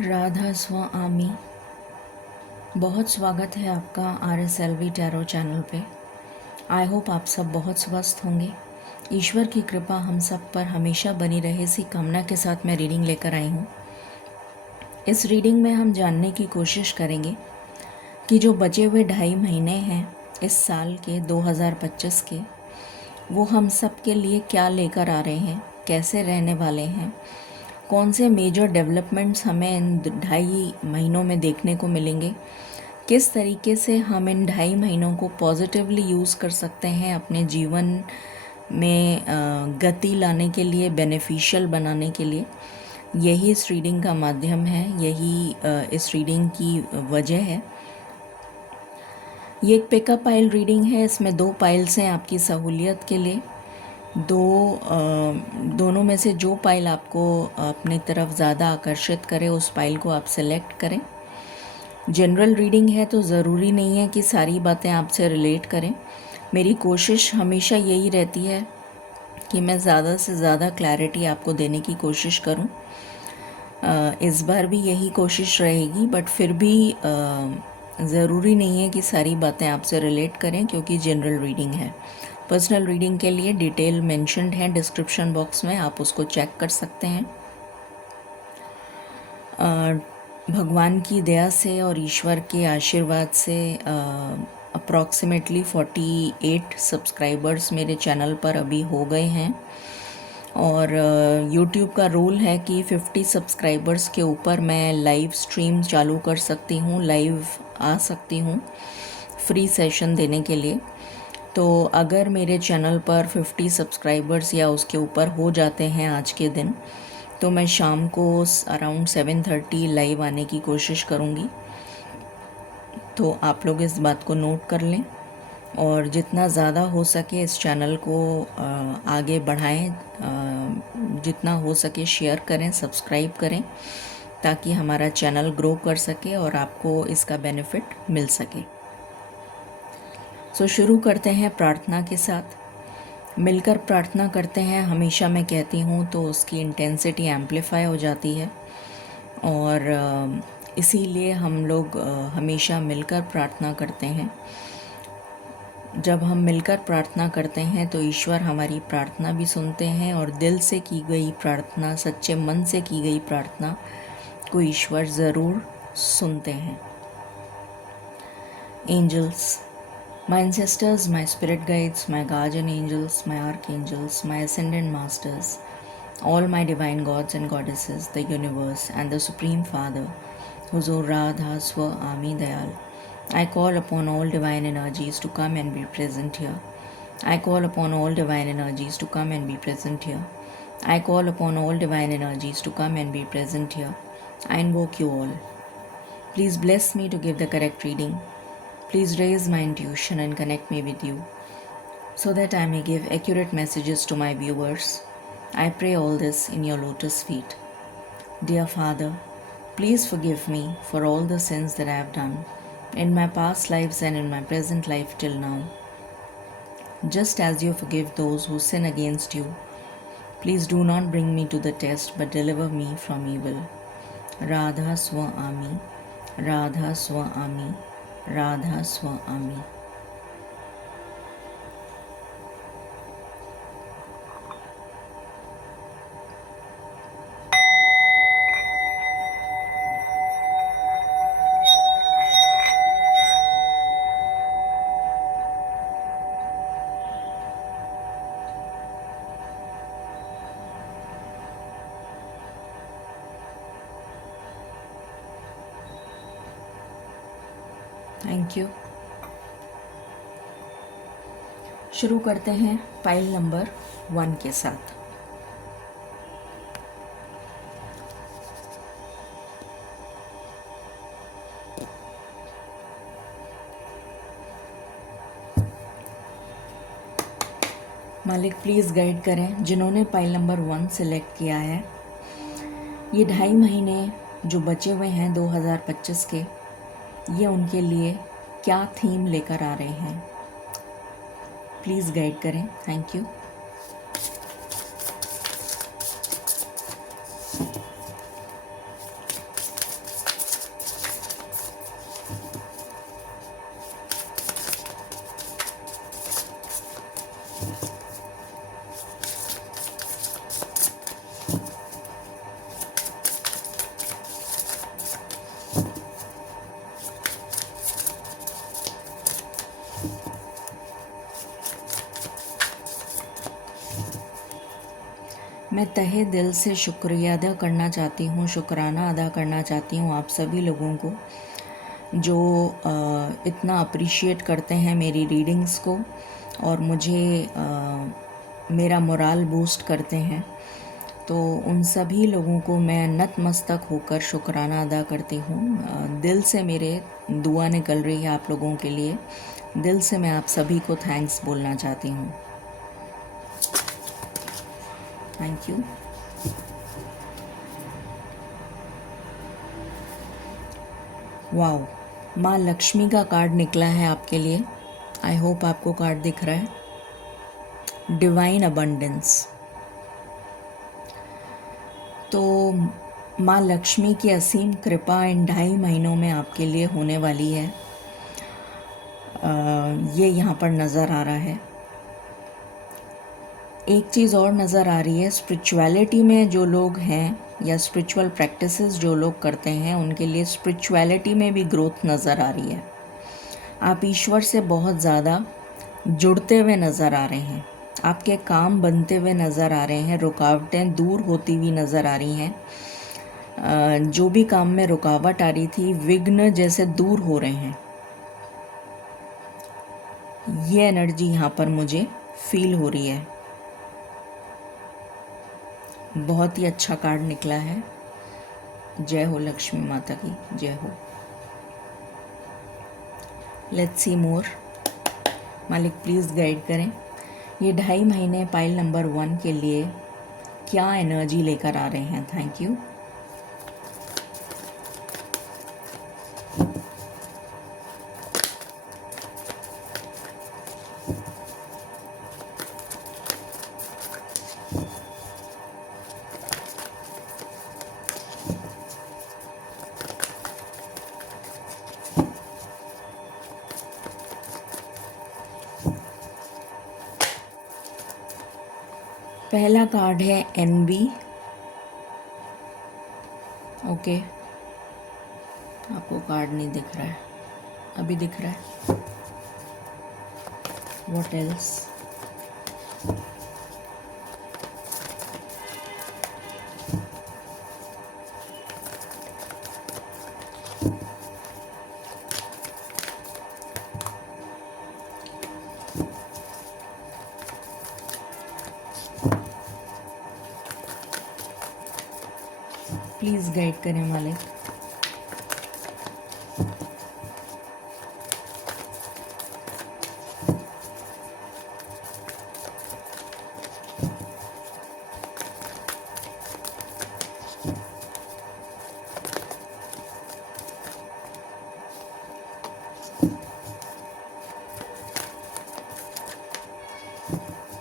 राधा स्वामी, बहुत स्वागत है आपका RSLV टैरो चैनल पे। आई होप आप सब बहुत स्वस्थ होंगे। ईश्वर की कृपा हम सब पर हमेशा बनी रहे, इसी कामना के साथ मैं रीडिंग लेकर आई हूँ। इस रीडिंग में हम जानने की कोशिश करेंगे कि जो बचे हुए 2.5 महीने हैं इस साल के 2025 के, वो हम सब के लिए क्या लेकर आ रहे हैं, कैसे रहने वाले हैं, कौन से मेजर डेवलपमेंट्स हमें इन 2.5 महीनों में देखने को मिलेंगे, किस तरीके से हम इन 2.5 महीनों को पॉजिटिवली यूज़ कर सकते हैं अपने जीवन में गति लाने के लिए, बेनिफिशियल बनाने के लिए। यही इस रीडिंग का माध्यम है, यही इस रीडिंग की वजह है। ये एक पिकअप पाइल रीडिंग है। इसमें 2 पाइल्स हैं आपकी सहूलियत के लिए। दोनों में से जो पाइल आपको अपनी तरफ ज़्यादा आकर्षित करे उस पाइल को आप सेलेक्ट करें। जनरल रीडिंग है तो ज़रूरी नहीं है कि सारी बातें आपसे रिलेट करें। मेरी कोशिश हमेशा यही रहती है कि मैं ज़्यादा से ज़्यादा क्लैरिटी आपको देने की कोशिश करूं। इस बार भी यही कोशिश रहेगी, बट फिर भी ज़रूरी नहीं है कि सारी बातें आपसे रिलेट करें, क्योंकि जनरल रीडिंग है। पर्सनल रीडिंग के लिए डिटेल मेंशन्ड है डिस्क्रिप्शन बॉक्स में, आप उसको चेक कर सकते हैं। भगवान की दया से और ईश्वर के आशीर्वाद से अप्रॉक्सीमेटली 48 सब्सक्राइबर्स मेरे चैनल पर अभी हो गए हैं। और YouTube का रूल है कि 50 सब्सक्राइबर्स के ऊपर मैं लाइव स्ट्रीम चालू कर सकती हूँ, लाइव आ सकती हूँ फ्री सेशन देने के लिए। तो अगर मेरे चैनल पर 50 सब्सक्राइबर्स या उसके ऊपर हो जाते हैं आज के दिन, तो मैं शाम को अराउंड 7:30 लाइव आने की कोशिश करूँगी। तो आप लोग इस बात को नोट कर लें और जितना ज़्यादा हो सके इस चैनल को आगे बढ़ाएं, जितना हो सके शेयर करें, सब्सक्राइब करें, ताकि हमारा चैनल ग्रो कर सके और आपको इसका बेनिफिट मिल सके। शुरू करते हैं प्रार्थना के साथ। मिलकर प्रार्थना करते हैं, हमेशा मैं कहती हूँ, तो उसकी इंटेंसिटी एम्पलीफाई हो जाती है। और इसीलिए हम लोग हमेशा मिलकर प्रार्थना करते हैं। जब हम मिलकर प्रार्थना करते हैं तो ईश्वर हमारी प्रार्थना भी सुनते हैं, और दिल से की गई प्रार्थना, सच्चे मन से की गई प्रार्थना को ईश्वर ज़रूर सुनते हैं। Angels, my ancestors, my spirit guides, my guardian angels, my archangels, my ascended masters, all my divine gods and goddesses, the universe and the Supreme Father, Huzur Radha Swami Dayal. I call upon all divine energies to come and be present here. I call upon all divine energies to come and be present here. I call upon all divine energies to come and be present here. I invoke you all. Please bless me to give the correct reading. Please raise my intuition and connect me with you, so that I may give accurate messages to my viewers. I pray all this in your lotus feet. Dear Father, please forgive me for all the sins that I have done in my past lives and in my present life till now. Just as you forgive those who sin against you, please do not bring me to the test, but deliver me from evil. Radha Swami, Radha Swami, Radha Swami. Thank you. शुरू करते हैं pile number 1 के साथ। मालिक please guide करें जिन्होंने pile number 1 select किया है। ये 2.5 महीने जो बचे हुए हैं 2025 के, ये उनके लिए क्या थीम लेकर आ रहे हैं, प्लीज़ गाइड करें। Thank you. मैं तहे दिल से शुक्रिया अदा करना चाहती हूँ, शुक्राना अदा करना चाहती हूँ आप सभी लोगों को जो इतना अप्रिशिएट करते हैं मेरी रीडिंग्स को और मुझे मेरा मोराल बूस्ट करते हैं। तो उन सभी लोगों को मैं नतमस्तक होकर शुक्राना अदा करती हूँ। दिल से मेरे दुआ निकल रही है आप लोगों के लिए। दिल से मैं आप सभी को थैंक्स बोलना चाहती हूँ। Thank you. वाओ, माँ लक्ष्मी का कार्ड निकला है आपके लिए। आई होप आपको कार्ड दिख रहा है। Divine abundance. तो माँ लक्ष्मी की असीम कृपा इन 2.5 महीनों में आपके लिए होने वाली है। ये यहाँ पर नज़र आ रहा है। एक चीज़ और नज़र आ रही है, स्पिरिचुअलिटी में जो लोग हैं या स्पिरिचुअल प्रैक्टिसेस जो लोग करते हैं उनके लिए स्पिरिचुअलिटी में भी ग्रोथ नज़र आ रही है। आप ईश्वर से बहुत ज़्यादा जुड़ते हुए नज़र आ रहे हैं। आपके काम बनते हुए नज़र आ रहे हैं। रुकावटें दूर होती हुई नज़र आ रही हैं। जो भी काम में रुकावट आ रही थी, विघ्न जैसे दूर हो रहे हैं। ये एनर्जी यहाँ पर मुझे फील हो रही है। बहुत ही अच्छा कार्ड निकला है। जय हो लक्ष्मी माता की, जय हो। लेट्स सी मोर। मालिक प्लीज़ गाइड करें ये 2.5 महीने पाइल नंबर 1 के लिए क्या एनर्जी लेकर आ रहे हैं। Thank you. पहला कार्ड है एनबी। ओके, आपको कार्ड नहीं दिख रहा है, अभी दिख रहा है। What else? प्लीज़ गाइड करें मालिक।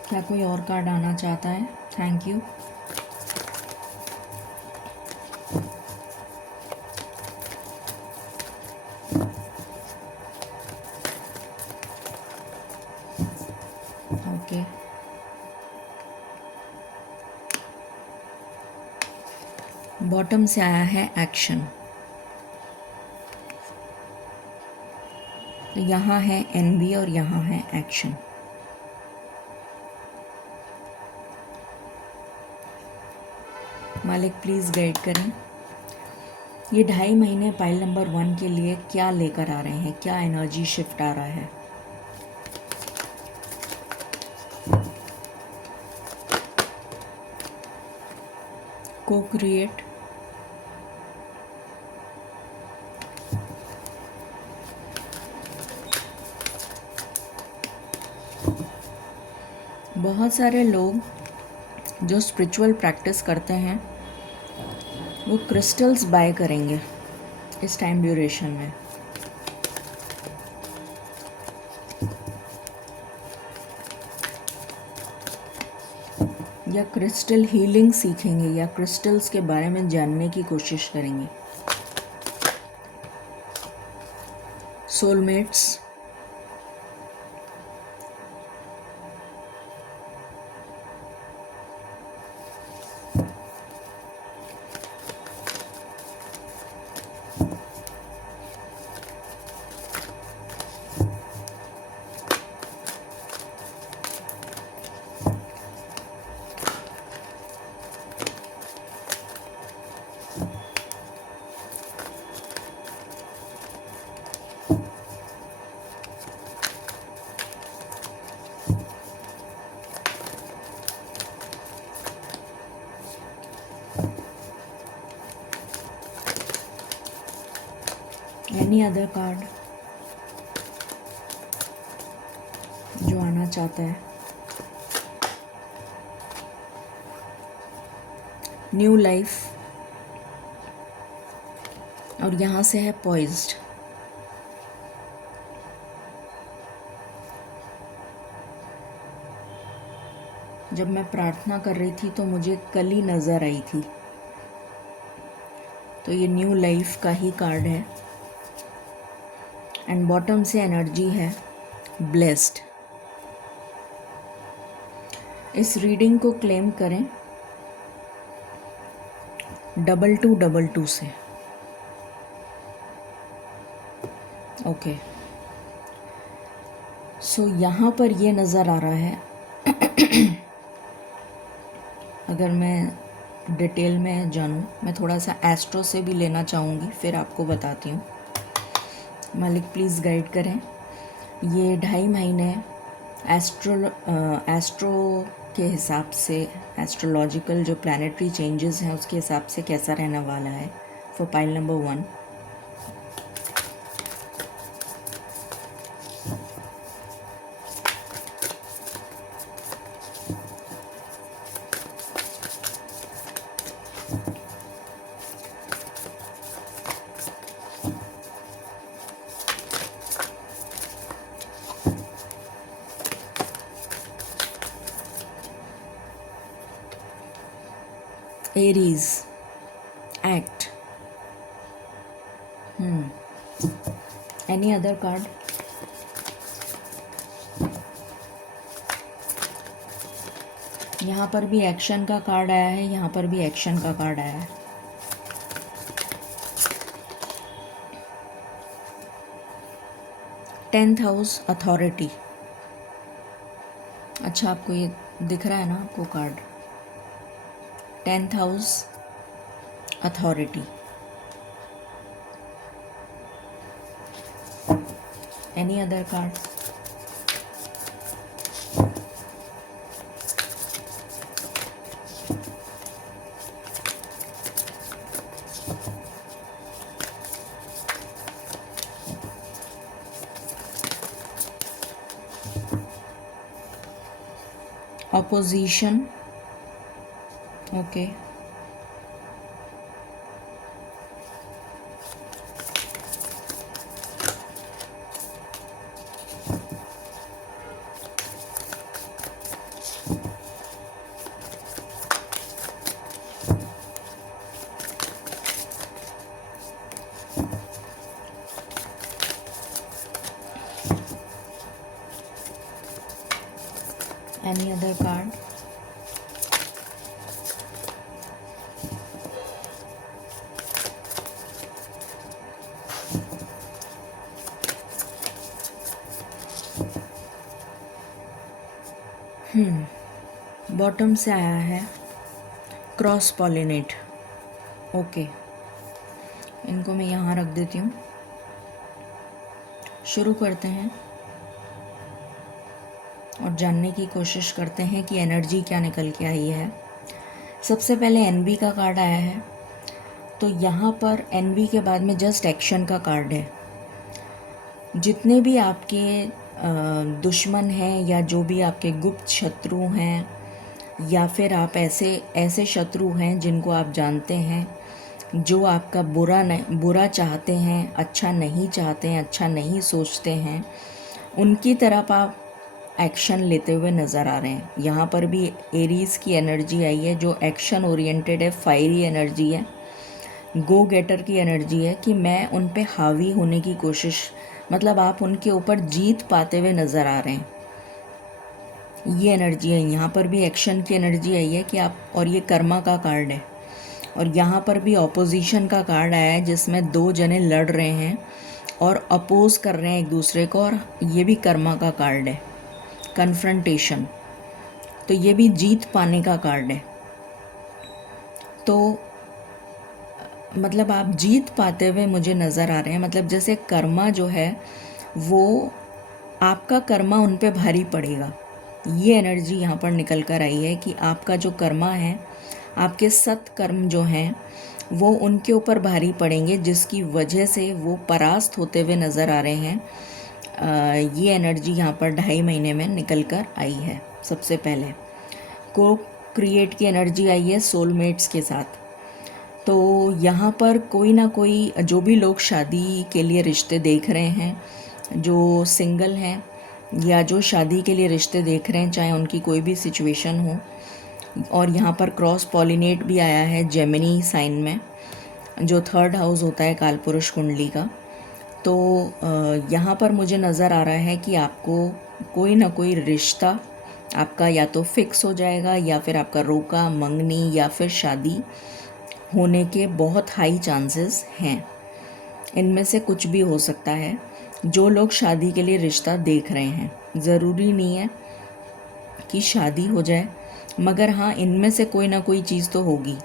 क्या कोई और कार्ड आना चाहता है? Thank you. ओके, बॉटम से आया है एक्शन। तो यहाँ है एनबी और यहाँ है एक्शन। मालिक प्लीज़ गाइड करें ये 2.5 महीने पाइल नंबर 1 के लिए क्या लेकर आ रहे हैं, क्या एनर्जी शिफ्ट आ रहा है। को क्रिएट। बहुत सारे लोग जो स्पिरिचुअल प्रैक्टिस करते हैं वो क्रिस्टल्स बाय करेंगे इस टाइम ड्यूरेशन में। या क्रिस्टल हीलिंग सीखेंगे या क्रिस्टल्स के बारे में जानने की कोशिश करेंगे। सोलमेट्स। एनी अदर कार्ड जो आना चाहता है? न्यू लाइफ, और यहाँ से है पॉइज्ड। जब मैं प्रार्थना कर रही थी तो मुझे कली नज़र आई थी, तो ये न्यू लाइफ का ही कार्ड है। एंड बॉटम से एनर्जी है ब्लेस्ड। इस रीडिंग को क्लेम करें 2222 से। ओके, सो यहाँ पर ये नज़र आ रहा है, अगर मैं डिटेल में जानूँ, मैं थोड़ा सा एस्ट्रो से भी लेना चाहूँगी, फिर आपको बताती हूँ। मालिक प्लीज़ गाइड करें। ये 2.5 महीने एस्ट्रो के हिसाब से, एस्ट्रोलॉजिकल जो प्लानिटरी चेंजेस हैं उसके हिसाब से कैसा रहने वाला है for pile number 1। Aries, act. Any other card? यहाँ पर भी एक्शन का कार्ड आया है, यहाँ पर भी एक्शन का कार्ड आया है। Tenth house, authority. अच्छा, आपको ये दिख रहा है ना आपको card? 10th house, authority. Any other card? Opposition, okay. Any other card? Bottom से आया है क्रॉस पॉलिनेट। ओके, इनको मैं यहाँ रख देती हूँ। शुरू करते हैं और जानने की कोशिश करते हैं कि एनर्जी क्या निकल के आई है। सबसे पहले एनबी का कार्ड आया है, तो यहाँ पर एनबी के बाद में जस्ट एक्शन का कार्ड है। जितने भी आपके दुश्मन हैं या जो भी आपके गुप्त शत्रु हैं, या फिर आप ऐसे शत्रु हैं जिनको आप जानते हैं, जो आपका बुरा चाहते हैं, अच्छा नहीं चाहते हैं, अच्छा नहीं सोचते हैं, उनकी तरफ आप एक्शन लेते हुए नज़र आ रहे हैं। यहाँ पर भी एरीज़ की एनर्जी आई है जो एक्शन ओरिएंटेड है, फायरी एनर्जी है, गो गेटर की एनर्जी है कि मैं उन पे हावी होने की कोशिश, मतलब आप उनके ऊपर जीत पाते हुए नज़र आ रहे हैं। ये एनर्जी है। यहाँ पर भी एक्शन की एनर्जी आई है कि आप, और ये कर्मा का कार्ड है। और यहाँ पर भी ऑपोजिशन का कार्ड आया है जिसमें 2 जने लड़ रहे हैं और अपोज कर रहे हैं एक दूसरे को, और ये भी कर्मा का कार्ड है, कन्फ्रंटेशन। तो ये भी जीत पाने का कार्ड है। तो मतलब आप जीत पाते हुए मुझे नज़र आ रहे हैं। मतलब जैसे कर्मा जो है वो, आपका कर्मा उन पे भारी पड़ेगा। ये एनर्जी यहाँ पर निकल कर आई है कि आपका जो कर्मा है, आपके सत्कर्म जो हैं वो उनके ऊपर भारी पड़ेंगे, जिसकी वजह से वो परास्त होते हुए नज़र आ रहे हैं। ये एनर्जी यहाँ पर 2.5 महीने में निकल कर आई है। सबसे पहले को क्रिएट की एनर्जी आई है सोलमेट्स के साथ। तो यहाँ पर कोई ना कोई, जो भी लोग शादी के लिए रिश्ते देख रहे हैं, जो सिंगल हैं या जो शादी के लिए रिश्ते देख रहे हैं, चाहे उनकी कोई भी सिचुएशन हो, और यहाँ पर क्रॉस पॉलिनेट भी आया है जेमिनी साइन में, जो 3rd हाउस होता है कालपुरुष कुंडली का। तो यहाँ पर मुझे नज़र आ रहा है कि आपको कोई ना कोई रिश्ता आपका या तो फिक्स हो जाएगा, या फिर आपका रोका, मंगनी या फिर शादी होने के बहुत हाई चांसेस हैं। इनमें से कुछ भी हो सकता है। जो लोग शादी के लिए रिश्ता देख रहे हैं, ज़रूरी नहीं है कि शादी हो जाए, मगर हाँ, इनमें से कोई ना कोई चीज़ तो होगी।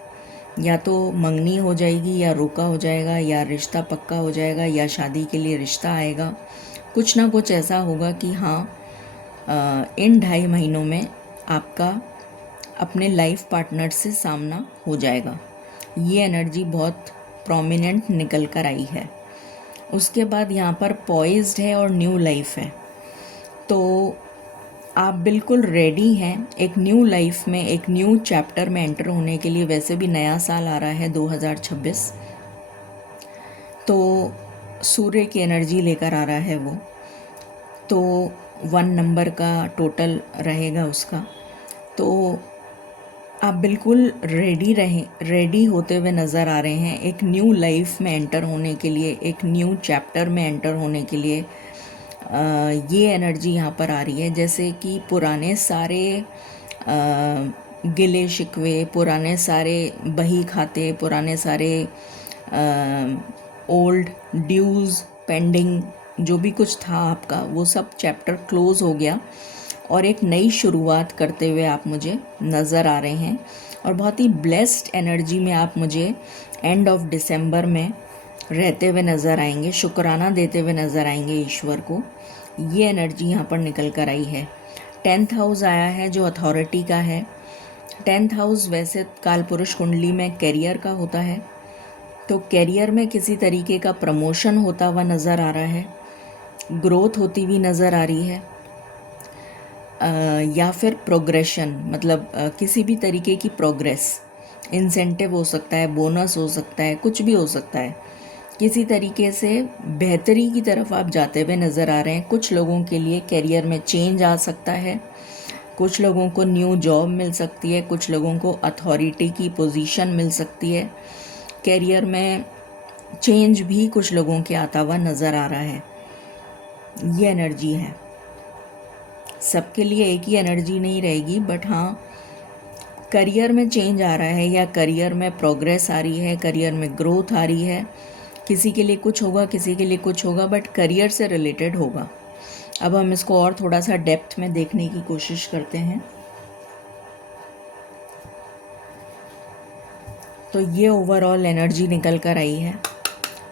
या तो मंगनी हो जाएगी, या रोका हो जाएगा, या रिश्ता पक्का हो जाएगा, या शादी के लिए रिश्ता आएगा। कुछ ना कुछ ऐसा होगा कि हाँ, इन 2.5 महीनों में आपका अपने लाइफ पार्टनर से सामना हो जाएगा। ये एनर्जी बहुत प्रोमिनेंट निकल कर आई है। उसके बाद यहाँ पर पॉइज्ड है और न्यू लाइफ है। तो आप बिल्कुल रेडी हैं एक न्यू लाइफ में, एक न्यू चैप्टर में एंटर होने के लिए। वैसे भी नया साल आ रहा है 2026, तो सूर्य की एनर्जी लेकर आ रहा है वो। तो 1 नंबर का टोटल रहेगा उसका। तो आप बिल्कुल रेडी होते हुए नज़र आ रहे हैं एक न्यू लाइफ में एंटर होने के लिए, एक न्यू चैप्टर में एंटर होने के लिए। ये एनर्जी यहाँ पर आ रही है, जैसे कि पुराने सारे गिले शिकवे, पुराने सारे बही खाते, पुराने सारे ओल्ड ड्यूज़ पेंडिंग, जो भी कुछ था आपका, वो सब चैप्टर क्लोज़ हो गया और एक नई शुरुआत करते हुए आप मुझे नज़र आ रहे हैं। और बहुत ही ब्लेस्ड एनर्जी में आप मुझे एंड ऑफ दिसंबर में रहते हुए नज़र आएंगे, शुक्राना देते हुए नज़र आएंगे ईश्वर को। ये एनर्जी यहाँ पर निकल कर आई है। 10th हाउस आया है जो अथॉरिटी का है। 10th हाउस वैसे कालपुरुष कुंडली में कैरियर का होता है, तो कैरियर में किसी तरीके का प्रमोशन होता हुआ नज़र आ रहा है, ग्रोथ होती हुई नज़र आ रही है, या फिर प्रोग्रेशन, मतलब किसी भी तरीके की प्रोग्रेस, इंसेंटिव हो सकता है, बोनस हो सकता है, कुछ भी हो सकता है। किसी तरीके से बेहतरी की तरफ आप जाते हुए नज़र आ रहे हैं। कुछ लोगों के लिए कैरियर में चेंज आ सकता है, कुछ लोगों को न्यू जॉब मिल सकती है, कुछ लोगों को अथॉरिटी की पोजीशन मिल सकती है। कैरियर में चेंज भी कुछ लोगों के आता हुआ नज़र आ रहा है। ये एनर्जी है। सबके लिए एक ही एनर्जी नहीं रहेगी, बट हाँ, करियर में चेंज आ रहा है या करियर में प्रोग्रेस आ रही है, करियर में ग्रोथ आ रही है। किसी के लिए कुछ होगा, किसी के लिए कुछ होगा, बट करियर से रिलेटेड होगा। अब हम इसको और थोड़ा सा डेप्थ में देखने की कोशिश करते हैं। तो ये ओवरऑल एनर्जी निकल कर आई है।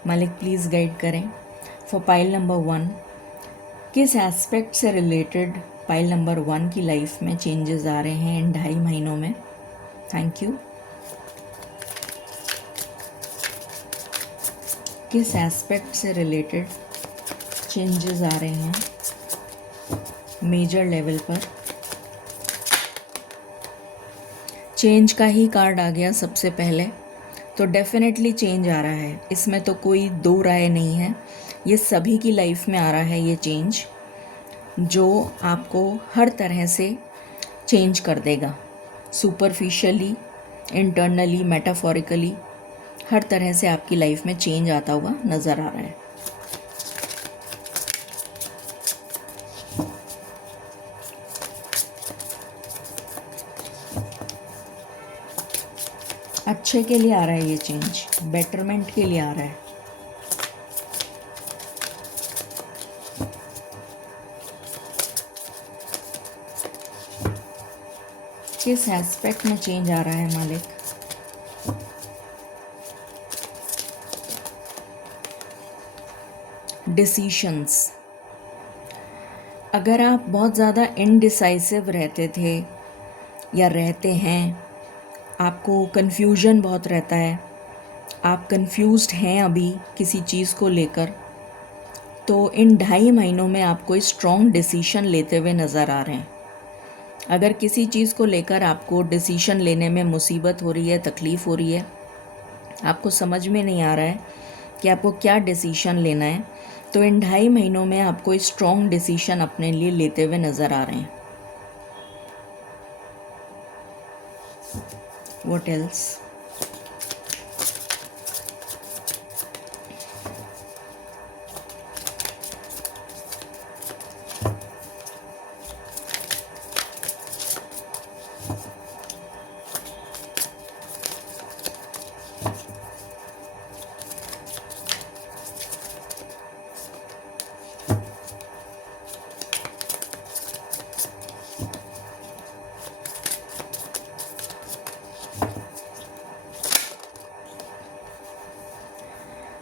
मालिक प्लीज़ गाइड करें फॉर पाइल नंबर 1, किस एस्पेक्ट से रिलेटेड पाइल नंबर 1 की लाइफ में चेंजेस आ रहे हैं इन 2.5 महीनों में। Thank you. किस एस्पेक्ट से रिलेटेड चेंजेस आ रहे हैं मेजर लेवल पर। चेंज का ही कार्ड आ गया सबसे पहले, तो डेफिनेटली चेंज आ रहा है, इसमें तो कोई दो राय नहीं है। ये सभी की लाइफ में आ रहा है ये चेंज, जो आपको हर तरह से चेंज कर देगा, सुपरफिशियली, इंटरनली, मेटाफोरिकली, हर तरह से आपकी लाइफ में चेंज आता हुआ नज़र आ रहा है। अच्छे के लिए आ रहा है ये चेंज, बेटरमेंट के लिए आ रहा है। किस एस्पेक्ट में चेंज आ रहा है मालिक? डिसीशंस। अगर आप बहुत ज़्यादा इनडिसाइसिव रहते थे या रहते हैं, आपको कन्फ्यूजन बहुत रहता है, आप कंफ्यूज्ड हैं अभी किसी चीज़ को लेकर, तो इन 2.5 महीनों में आप कोई स्ट्रॉन्ग डिसीशन लेते हुए नज़र आ रहे हैं। अगर किसी चीज़ को लेकर आपको डिसीशन लेने में मुसीबत हो रही है, तकलीफ़ हो रही है, आपको समझ में नहीं आ रहा है कि आपको क्या डिसीशन लेना है, तो इन 2.5 महीनों में आप कोई स्ट्रॉन्ग डिसीशन अपने लिए लेते हुए नज़र आ रहे हैं। What else?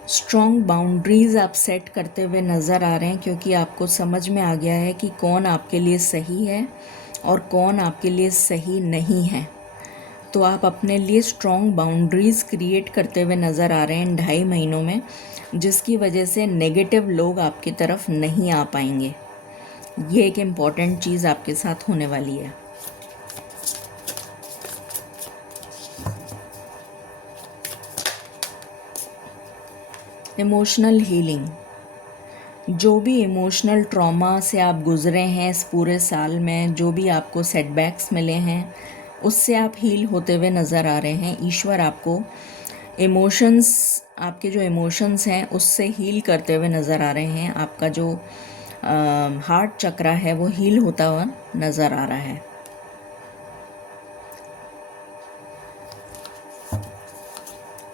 स्ट्रॉन्ग बाउंड्रीज़ आप सेट करते हुए नज़र आ रहे हैं, क्योंकि आपको समझ में आ गया है कि कौन आपके लिए सही है और कौन आपके लिए सही नहीं है। तो आप अपने लिए स्ट्रॉन्ग बाउंड्रीज़ क्रिएट करते हुए नज़र आ रहे हैं इन 2.5 महीनों में, जिसकी वजह से नेगेटिव लोग आपकी तरफ नहीं आ पाएंगे। ये एक इम्पॉर्टेंट चीज़ आपके साथ होने वाली है। इमोशनल हीलिंग, जो भी इमोशनल ट्रॉमा से आप गुज़रे हैं इस पूरे साल में, जो भी आपको सेटबैक्स मिले हैं, उससे आप हील होते हुए नज़र आ रहे हैं। ईश्वर आपको इमोशंस, आपके जो इमोशंस हैं उससे हील करते हुए नज़र आ रहे हैं। आपका जो हार्ट चक्रा है वो हील होता हुआ नज़र आ रहा है।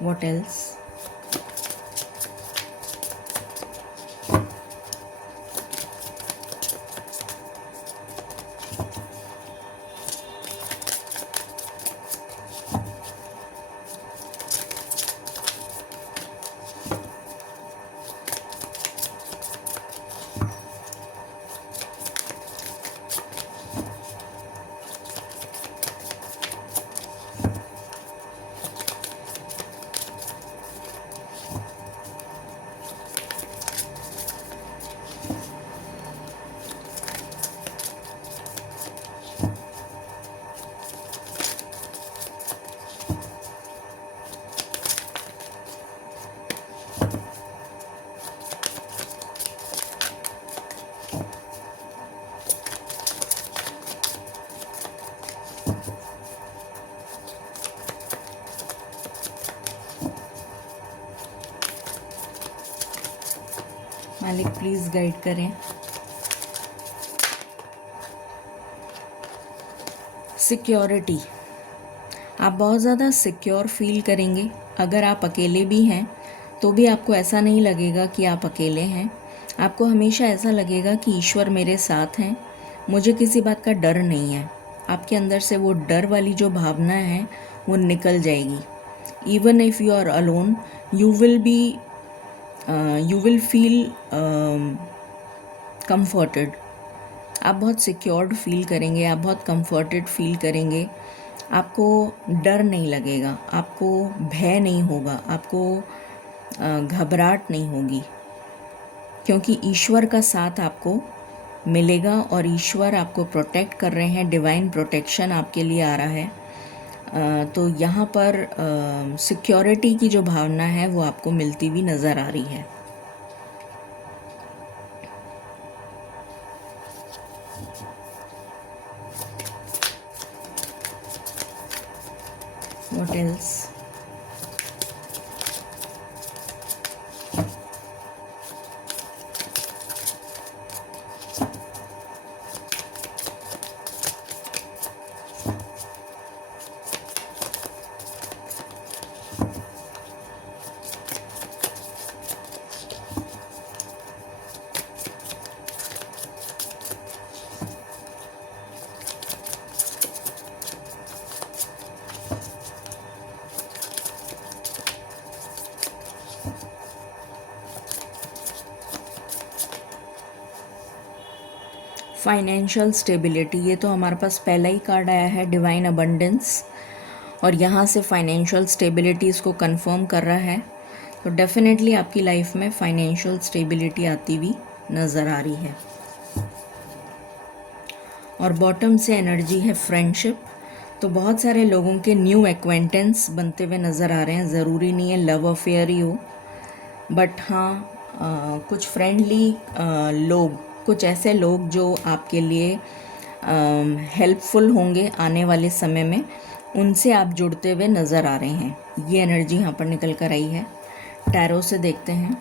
What else? मालिक प्लीज़ गाइड करें। सिक्योरिटी, आप बहुत ज़्यादा सिक्योर फील करेंगे। अगर आप अकेले भी हैं तो भी आपको ऐसा नहीं लगेगा कि आप अकेले हैं। आपको हमेशा ऐसा लगेगा कि ईश्वर मेरे साथ हैं, मुझे किसी बात का डर नहीं है। आपके अंदर से वो डर वाली जो भावना है वो निकल जाएगी। Even if you are alone, you will feel comforted. आप बहुत सिक्योर्ड फील करेंगे, आप बहुत कंफर्टेड फील करेंगे। आपको डर नहीं लगेगा, आपको भय नहीं होगा, आपको घबराहट नहीं होगी, क्योंकि ईश्वर का साथ आपको मिलेगा और ईश्वर आपको प्रोटेक्ट कर रहे हैं। डिवाइन प्रोटेक्शन आपके लिए आ रहा है। तो यहाँ पर सिक्योरिटी की जो भावना है वो आपको मिलती हुई नज़र आ रही है। What else? फाइनेंशियल स्टेबिलिटी, ये तो हमारे पास पहला ही कार्ड आया है, डिवाइन अबंडेंस। और यहाँ से फाइनेंशियल स्टेबिलिटी इसको कंफर्म कर रहा है। तो डेफिनेटली आपकी लाइफ में फाइनेंशियल स्टेबिलिटी आती हुई नज़र आ रही है। और बॉटम से एनर्जी है फ्रेंडशिप। तो बहुत सारे लोगों के न्यू एक्वेंटेंस बनते हुए नज़र आ रहे हैं। ज़रूरी नहीं है लव अफेयर ही हो, बट हाँ कुछ फ्रेंडली लोग, कुछ ऐसे लोग जो आपके लिए हेल्पफुल होंगे आने वाले समय में, उनसे आप जुड़ते हुए नज़र आ रहे हैं। ये एनर्जी यहाँ पर निकल कर आई है। टैरो से देखते हैं।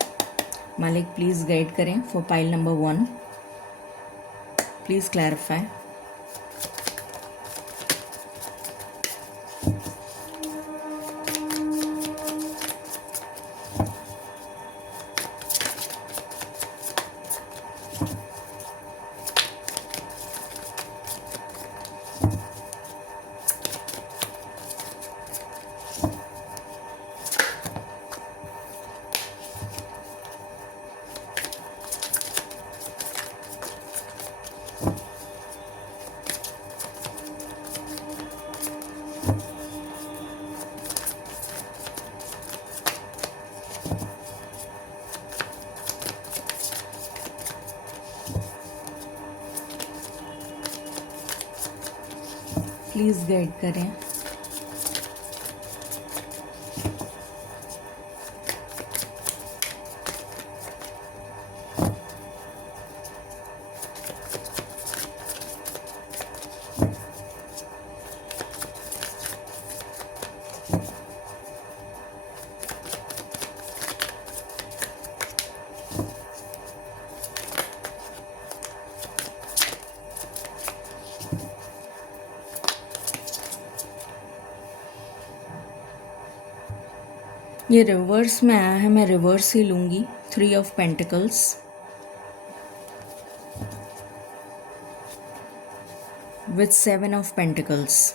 मालिक प्लीज़ गाइड करें for pile number 1। Please clarify. Please guide करें। ये रिवर्स में आया है, मैं रिवर्स ही लूँगी। 3 of pentacles, with 7 of pentacles.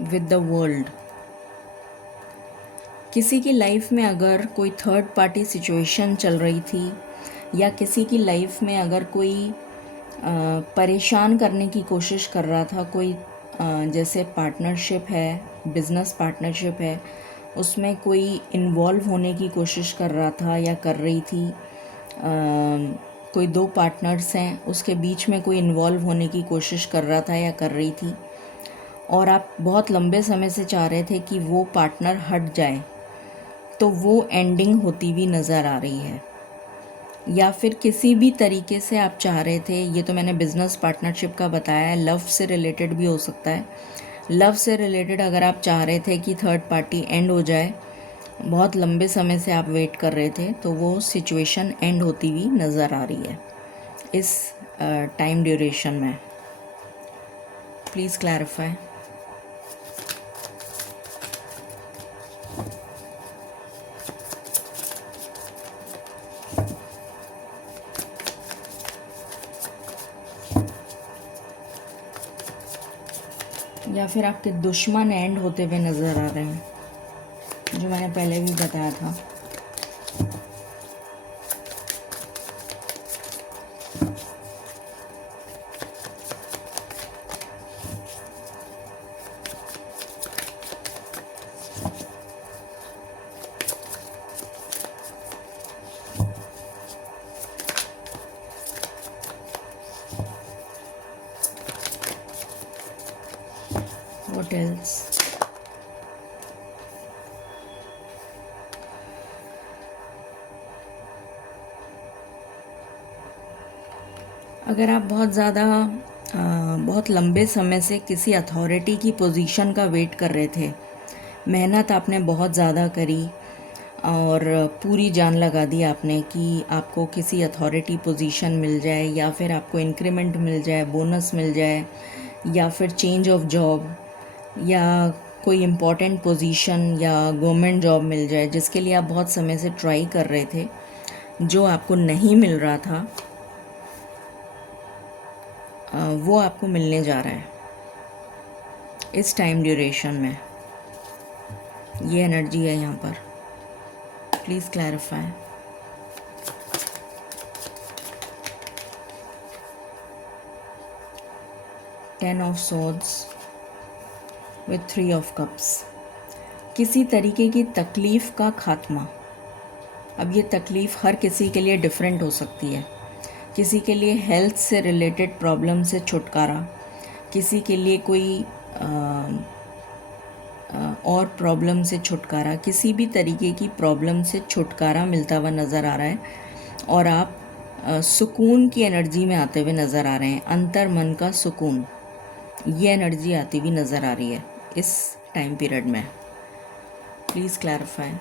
With the world. किसी की लाइफ में अगर कोई थर्ड पार्टी सिचुएशन चल रही थी, या किसी की लाइफ में अगर कोई परेशान करने की कोशिश कर रहा था, कोई जैसे पार्टनरशिप है, बिजनेस पार्टनरशिप है, उसमें कोई इन्वॉल्व होने की कोशिश कर रहा था या कर रही थी, कोई 2 पार्टनर्स हैं, उसके बीच में कोई इन्वॉल्व होने की कोशिश कर रहा था या कर रही थी, और आप बहुत लंबे समय से चाह रहे थे कि वो पार्टनर हट जाए, तो वो एंडिंग होती हुई नज़र आ रही है। या फिर किसी भी तरीके से आप चाह रहे थे, ये तो मैंने बिज़नेस पार्टनरशिप का बताया है, लव से रिलेटेड भी हो सकता है। लव से रिलेटेड अगर आप चाह रहे थे कि थर्ड पार्टी एंड हो जाए, बहुत लंबे समय से आप वेट कर रहे थे, तो वो सिचुएशन एंड होती हुई नज़र आ रही है इस टाइम ड्यूरेशन में। Please clarify. या फिर आपके दुश्मन एंड होते हुए नज़र आ रहे हैं, जो मैंने पहले भी बताया था। What else? अगर आप बहुत ज़्यादा बहुत लंबे समय से किसी अथॉरिटी की पोजीशन का वेट कर रहे थे, मेहनत आपने बहुत ज़्यादा करी और पूरी जान लगा दी आपने कि आपको किसी अथॉरिटी पोजीशन मिल जाए, या फिर आपको इंक्रीमेंट मिल जाए, बोनस मिल जाए, या फिर चेंज ऑफ जॉब, या कोई इम्पॉर्टेंट पोजीशन या गवर्नमेंट जॉब मिल जाए, जिसके लिए आप बहुत समय से ट्राई कर रहे थे, जो आपको नहीं मिल रहा था, वो आपको मिलने जा रहा है इस टाइम ड्यूरेशन में। ये एनर्जी है यहाँ पर। Please clarify. 10 of swords with 3 of cups. किसी तरीके की तकलीफ़ का खात्मा। अब ये तकलीफ़ हर किसी के लिए डिफरेंट हो सकती है। किसी के लिए हेल्थ से रिलेटेड प्रॉब्लम से छुटकारा, किसी के लिए कोई और प्रॉब्लम से छुटकारा, किसी भी तरीके की प्रॉब्लम से छुटकारा मिलता हुआ नज़र आ रहा है और आप सुकून की एनर्जी में आते हुए नज़र आ रहे हैं। अंतर मन का सुकून, ये एनर्जी आती हुई नज़र आ रही है इस टाइम पीरियड में। Please clarify.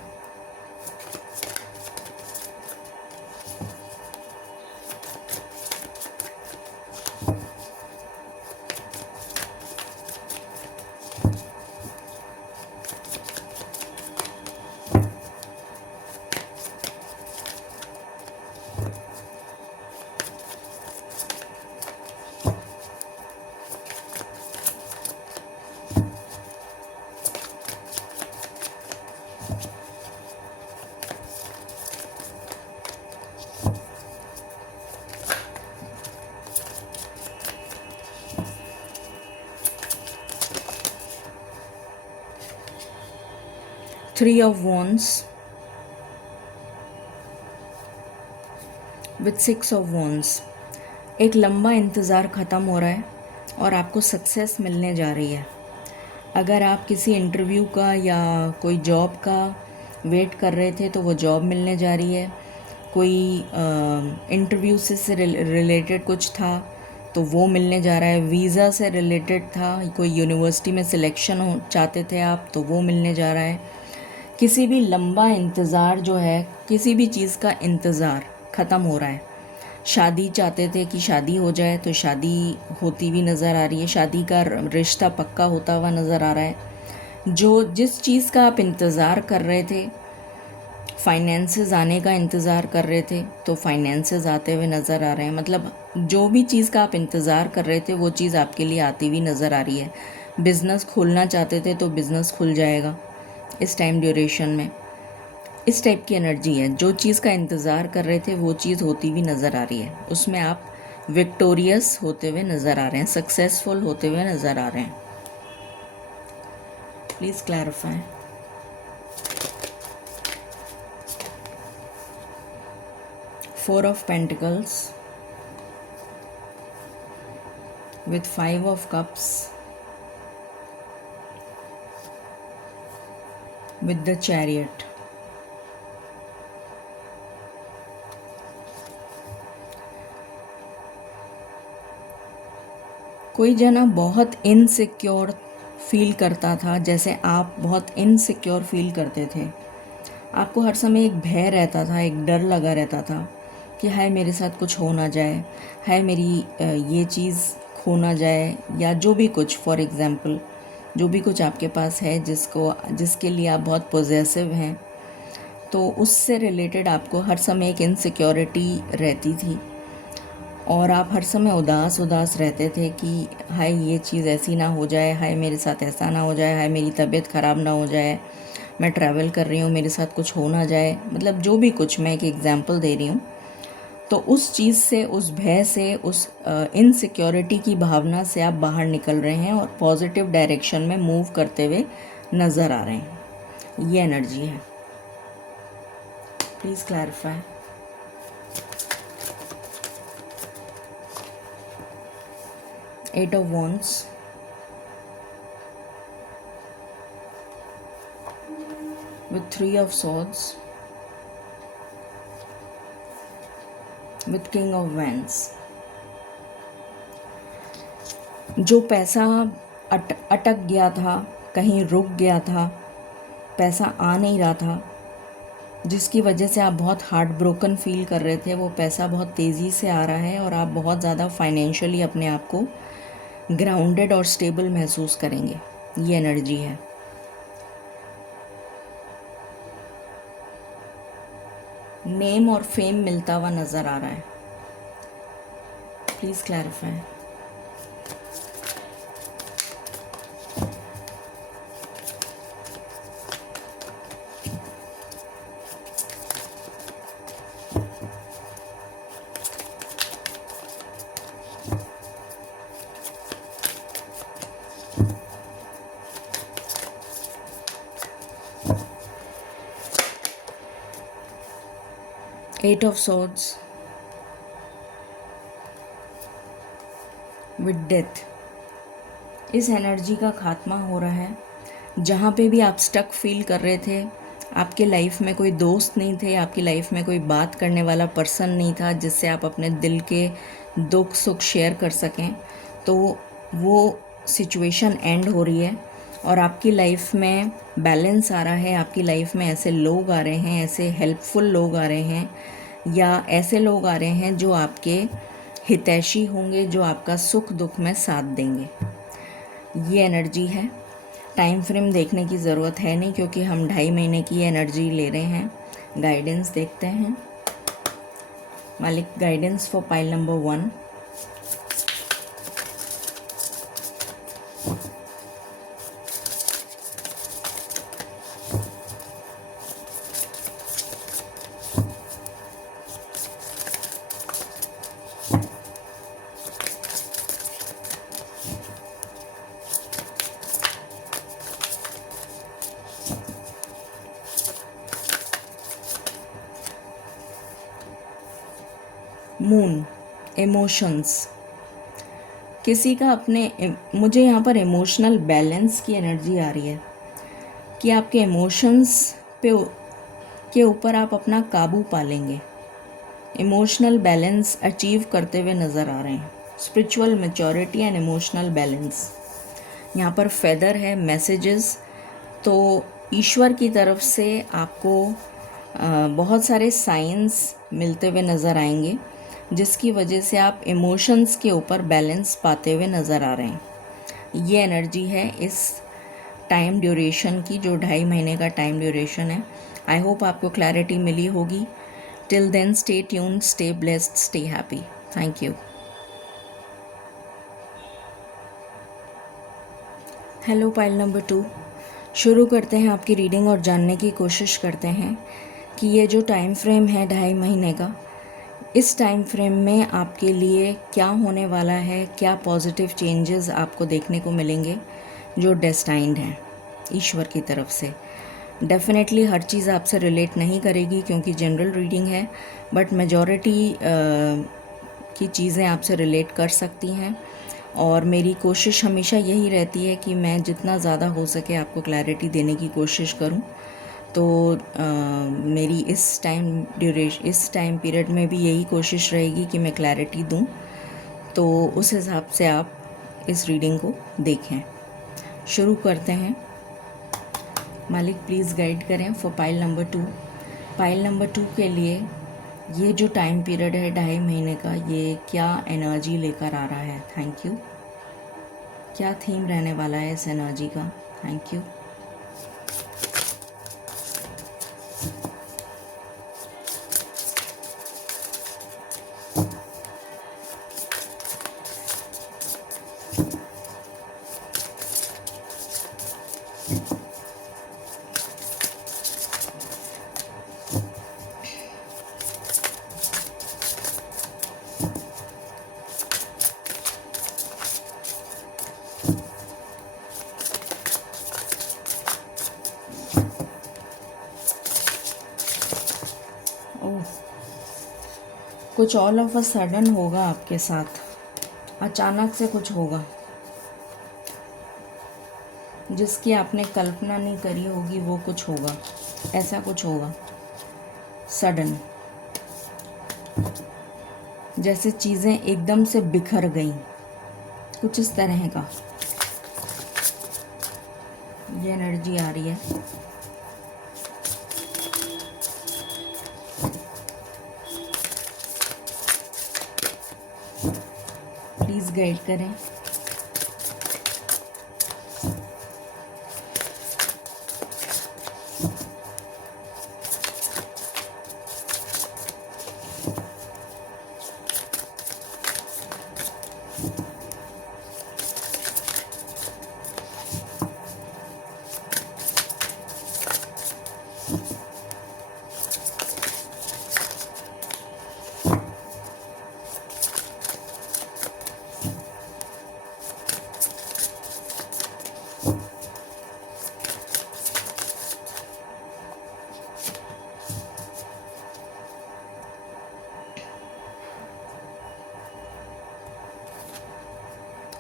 Three of wands with 6 of wands. एक लंबा इंतज़ार ख़त्म हो रहा है और आपको सक्सेस मिलने जा रही है। अगर आप किसी इंटरव्यू का या कोई जॉब का वेट कर रहे थे तो वो जॉब मिलने जा रही है। कोई इंटरव्यू से रिलेटेड कुछ था तो वो मिलने जा रहा है। वीज़ा से रिलेटेड था, कोई यूनिवर्सिटी में सिलेक्शन हो चाहते थे आप तो वो मिलने जा रहा है। किसी भी लंबा इंतज़ार जो है, किसी भी चीज़ का इंतज़ार ख़त्म हो रहा है। शादी चाहते थे कि शादी हो जाए तो शादी होती हुई नज़र आ रही है। शादी का रिश्ता पक्का होता हुआ नज़र आ रहा है। जो जिस चीज़ का आप इंतज़ार कर रहे थे, फाइनेंसेस आने का इंतज़ार कर रहे थे तो फाइनेंसेस आते हुए नज़र आ रहे हैं। मतलब जो भी चीज़ का आप इंतज़ार कर रहे थे वो चीज़ आपके लिए आती हुई नज़र आ रही है। बिज़नेस खोलना चाहते थे तो बिज़नेस खुल जाएगा इस टाइम ड्यूरेशन में। इस टाइप की एनर्जी है। जो चीज़ का इंतज़ार कर रहे थे वो चीज़ होती हुई नज़र आ रही है। उसमें आप विक्टोरियस होते हुए नज़र आ रहे हैं, सक्सेसफुल होते हुए नज़र आ रहे हैं। Please clarify. Four of pentacles with 5 of cups with the chariot। कोई जना बहुत इनसिक्योर फील करता था, जैसे आप बहुत इनसिक्योर फील करते थे। आपको हर समय एक भय रहता था, एक डर लगा रहता था कि हाय मेरे साथ कुछ हो ना जाए, हाय मेरी ये चीज़ खो ना जाए, या जो भी कुछ, फॉर एग्ज़ाम्पल जो भी कुछ आपके पास है जिसके लिए आप बहुत पॉजेसिव हैं, तो उससे रिलेटेड आपको हर समय एक इनसिक्योरिटी रहती थी और आप हर समय उदास रहते थे कि हाय ये चीज़ ऐसी ना हो जाए, हाय मेरे साथ ऐसा ना हो जाए, हाय मेरी तबीयत ख़राब ना हो जाए, मैं ट्रैवल कर रही हूँ मेरे साथ कुछ हो ना जाए। मतलब जो भी कुछ, मैं एक एग्ज़ाम्पल दे रही हूँ। तो उस चीज़ से, उस भय से, उस इनसिक्योरिटी की भावना से आप बाहर निकल रहे हैं और पॉजिटिव डायरेक्शन में मूव करते हुए नज़र आ रहे हैं। ये एनर्जी है। Please clarify. Eight of wands with 3 of swords with king of wands। जो पैसा अटक गया था, कहीं रुक गया था, पैसा आ नहीं रहा था, जिसकी वजह से आप बहुत हार्ट ब्रोकन फील कर रहे थे, वो पैसा बहुत तेज़ी से आ रहा है और आप बहुत ज़्यादा फाइनेंशियली अपने आप को ग्राउंडेड और स्टेबल महसूस करेंगे। ये एनर्जी है। नेम और फेम मिलता हुआ नज़र आ रहा है। Please clarify. Eight of swords with death. इस एनर्जी का खात्मा हो रहा है। जहाँ पे भी आप स्टक फील कर रहे थे, आपके लाइफ में कोई दोस्त नहीं थे, आपकी लाइफ में कोई बात करने वाला पर्सन नहीं था जिससे आप अपने दिल के दुख सुख शेयर कर सकें, तो वो सिचुएशन एंड हो रही है और आपकी लाइफ में बैलेंस आ रहा है। आपकी लाइफ में ऐसे लोग आ रहे हैं, ऐसे हेल्पफुल लोग आ रहे हैं, या ऐसे लोग आ रहे हैं जो आपके हितैषी होंगे, जो आपका सुख दुख में साथ देंगे। ये एनर्जी है। टाइम फ्रेम देखने की ज़रूरत है नहीं क्योंकि हम 2.5 महीने की एनर्जी ले रहे हैं। गाइडेंस देखते हैं। मालिक, guidance for pile number 1। Moon, emotions. किसी का मुझे यहाँ पर इमोशनल बैलेंस की एनर्जी आ रही है कि आपके इमोशंस के ऊपर आप अपना काबू पालेंगे। इमोशनल बैलेंस अचीव करते हुए नज़र आ रहे हैं। Spiritual maturity and emotional balance. यहाँ पर फेदर है, मैसेजेस। तो ईश्वर की तरफ से आपको बहुत सारे साइंस मिलते हुए नज़र आएंगे जिसकी वजह से आप इमोशंस के ऊपर बैलेंस पाते हुए नज़र आ रहे हैं। ये एनर्जी है इस टाइम ड्यूरेशन की, जो 2.5 महीने का टाइम ड्यूरेशन है। आई होप आपको क्लैरिटी मिली होगी। Till then stay tuned, stay blessed, stay happy. Thank you. Hello pile number 2। शुरू करते हैं आपकी रीडिंग और जानने की कोशिश करते हैं कि ये जो टाइम फ्रेम है 2.5 महीने का, इस टाइम फ्रेम में आपके लिए क्या होने वाला है, क्या पॉजिटिव चेंजेस आपको देखने को मिलेंगे जो डेस्टाइंड हैं ईश्वर की तरफ से। डेफिनेटली हर चीज़ आपसे रिलेट नहीं करेगी क्योंकि जनरल रीडिंग है, बट मेजॉरिटी की चीज़ें आपसे रिलेट कर सकती हैं और मेरी कोशिश हमेशा यही रहती है कि मैं जितना ज़्यादा हो सके आपको क्लैरिटी देने की कोशिश करूं। तो मेरी इस टाइम पीरियड में भी यही कोशिश रहेगी कि मैं क्लैरिटी दूं, तो उस हिसाब से आप इस रीडिंग को देखें। शुरू करते हैं। मालिक प्लीज़ गाइड करें for pile number 2। Pile number 2 के लिए ये जो टाइम पीरियड है 2.5 महीने का, ये क्या एनर्जी लेकर आ रहा है। Thank you. क्या थीम रहने वाला है इस एनर्जी का। Thank you. कुछ ऑल ऑफ अ सडन होगा आपके साथ, अचानक से कुछ होगा जिसकी आपने कल्पना नहीं करी होगी, वो कुछ होगा, ऐसा कुछ होगा सडन, जैसे चीज़ें एकदम से बिखर गई, कुछ इस तरह का ये एनर्जी आ रही है। प्लीज़ गाइड करें।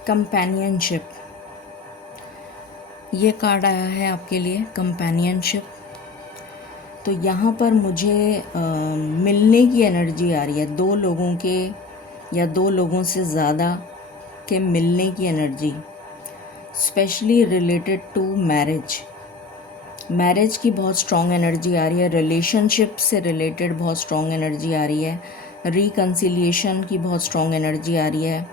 कंपेनियनशिप, ये कार्ड आया है आपके लिए, कंपेनियनशिप। तो यहाँ पर मुझे मिलने की एनर्जी आ रही है, दो लोगों के या दो लोगों से ज़्यादा के मिलने की energy, specially related to marriage. Marriage की बहुत स्ट्रॉन्ग एनर्जी आ रही है, रिलेशनशिप से रिलेटेड बहुत स्ट्रॉन्ग एनर्जी आ रही है, रिकन्सिलिएशन की बहुत स्ट्रॉन्ग एनर्जी आ रही है।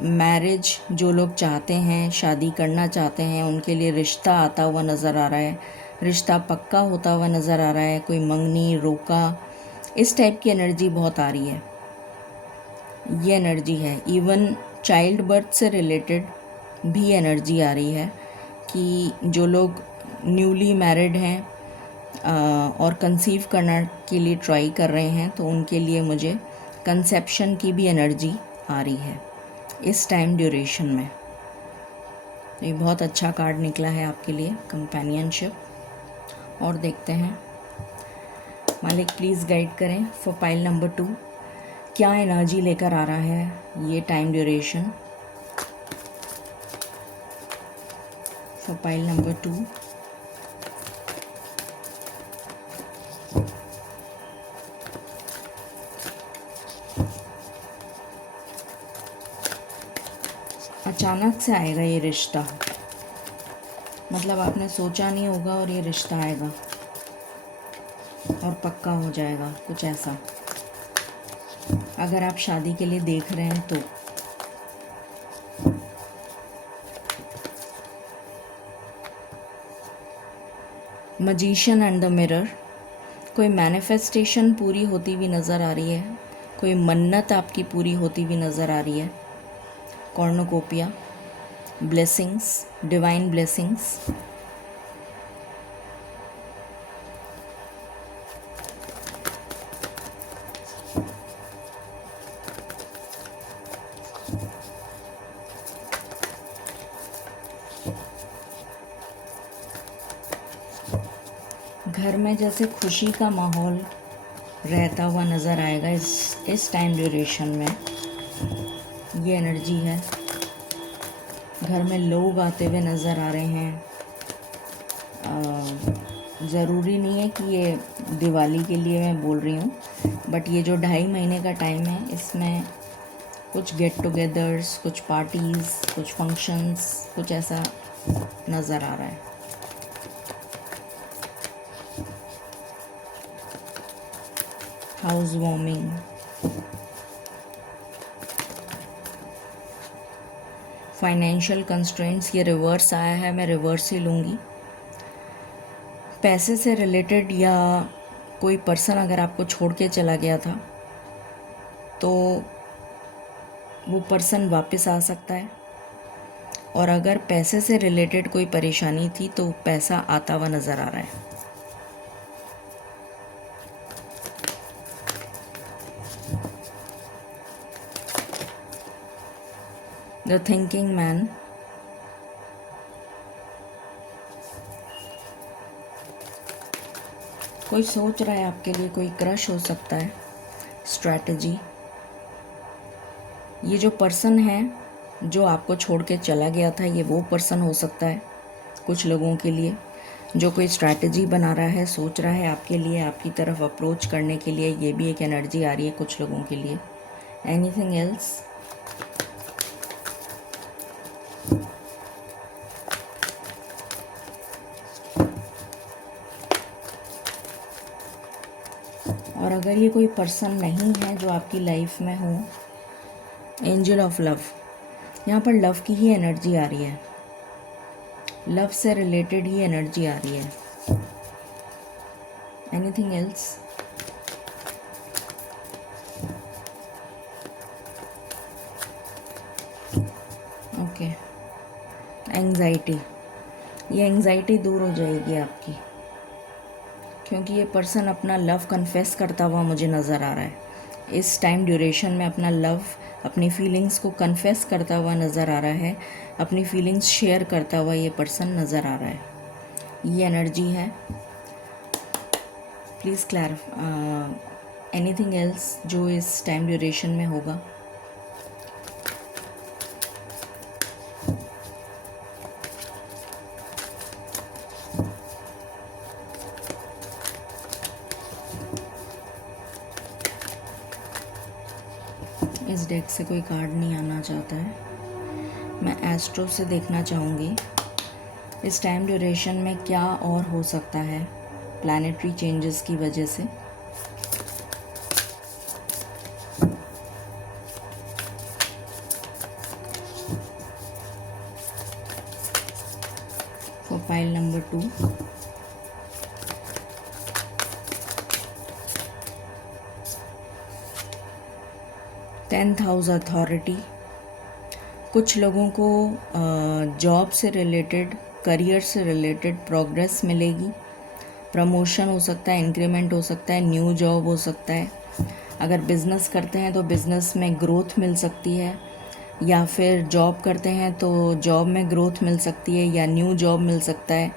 मैरिज जो लोग चाहते हैं, शादी करना चाहते हैं, उनके लिए रिश्ता आता हुआ नज़र आ रहा है, रिश्ता पक्का होता हुआ नज़र आ रहा है, कोई मंगनी रोका, इस टाइप की एनर्जी बहुत आ रही है, ये एनर्जी है। इवन चाइल्ड बर्थ से रिलेटेड भी एनर्जी आ रही है कि जो लोग न्यूली मैरिड हैं और कंसीव करने के लिए ट्राई कर रहे हैं, तो उनके लिए मुझे कंसेप्शन की भी एनर्जी आ रही है इस टाइम ड्यूरेशन में। ये बहुत अच्छा कार्ड निकला है आपके लिए, कंपेनियनशिप। और देखते हैं, मालिक प्लीज़ गाइड करें फॉर पाइल नंबर 2, क्या एनर्जी लेकर आ रहा है ये time duration for pile number 2। अचानक से आएगा ये रिश्ता, मतलब आपने सोचा नहीं होगा और ये रिश्ता आएगा और पक्का हो जाएगा, कुछ ऐसा। अगर आप शादी के लिए देख रहे हैं तो मजीशियन एंड द मिरर, कोई मैनिफेस्टेशन पूरी होती हुई नज़र आ रही है, कोई मन्नत आपकी पूरी होती हुई नज़र आ रही है। कॉर्नोकोपिया, ब्लेसिंग्स, डिवाइन ब्लेसिंग्स। घर में जैसे खुशी का माहौल रहता हुआ नज़र आएगा इस टाइम ड्यूरेशन में, ये एनर्जी है। घर में लोग आते हुए नज़र आ रहे हैं। ज़रूरी नहीं है कि ये दिवाली के लिए मैं बोल रही हूँ, बट ये जो 2.5 महीने का टाइम है, इसमें कुछ गेट टुगेदर्स, कुछ पार्टीज़, कुछ फंक्शंस, कुछ ऐसा नज़र आ रहा है। हाउस वार्मिंग, फाइनेंशियल कंस्ट्रेंट्स, ये रिवर्स आया है, मैं रिवर्स ही लूँगी। पैसे से रिलेटेड या कोई पर्सन अगर आपको छोड़ के चला गया था तो वो पर्सन वापस आ सकता है, और अगर पैसे से रिलेटेड कोई परेशानी थी तो पैसा आता हुआ नज़र आ रहा है। द थिंकिंग मैन, कोई सोच रहा है आपके लिए, कोई क्रश हो सकता है। स्ट्रैटेजी, ये जो पर्सन है जो आपको छोड़ के चला गया था, ये वो पर्सन हो सकता है कुछ लोगों के लिए, जो कोई स्ट्रैटेजी बना रहा है, सोच रहा है आपके लिए, आपकी तरफ अप्रोच करने के लिए। ये भी एक एनर्जी आ रही है कुछ लोगों के लिए। Anything else? और अगर ये कोई पर्सन नहीं है जो आपकी लाइफ में हो, एंजल ऑफ लव, यहाँ पर लव की ही एनर्जी आ रही है, लव से रिलेटेड ही एनर्जी आ रही है। Anything else? ओके, एंजाइटी, ये एंजाइटी दूर हो जाएगी आपकी, क्योंकि ये पर्सन अपना लव कन्फेस करता हुआ मुझे नज़र आ रहा है इस टाइम ड्यूरेशन में। अपना लव, अपनी फीलिंग्स को कन्फेस करता हुआ नज़र आ रहा है, अपनी फीलिंग्स शेयर करता हुआ ये पर्सन नज़र आ रहा है, ये एनर्जी है। प्लीज़ क्लैरिफाई एनीथिंग एल्स जो इस टाइम ड्यूरेशन में होगा। डेक से कोई कार्ड नहीं आना चाहता है। मैं एस्ट्रो से देखना चाहूँगी इस टाइम ड्यूरेशन में क्या और हो सकता है प्लैनेटरी चेंजेस की वजह से। For pile number 2, tenth house authority. कुछ लोगों को जॉब से रिलेटेड, करियर से रिलेटेड प्रोग्रेस मिलेगी, प्रमोशन हो सकता है, इंक्रीमेंट हो सकता है, न्यू जॉब हो सकता है। अगर बिज़नेस करते हैं तो बिज़नेस में ग्रोथ मिल सकती है, या फिर जॉब करते हैं तो जॉब में ग्रोथ मिल सकती है या न्यू जॉब मिल सकता है।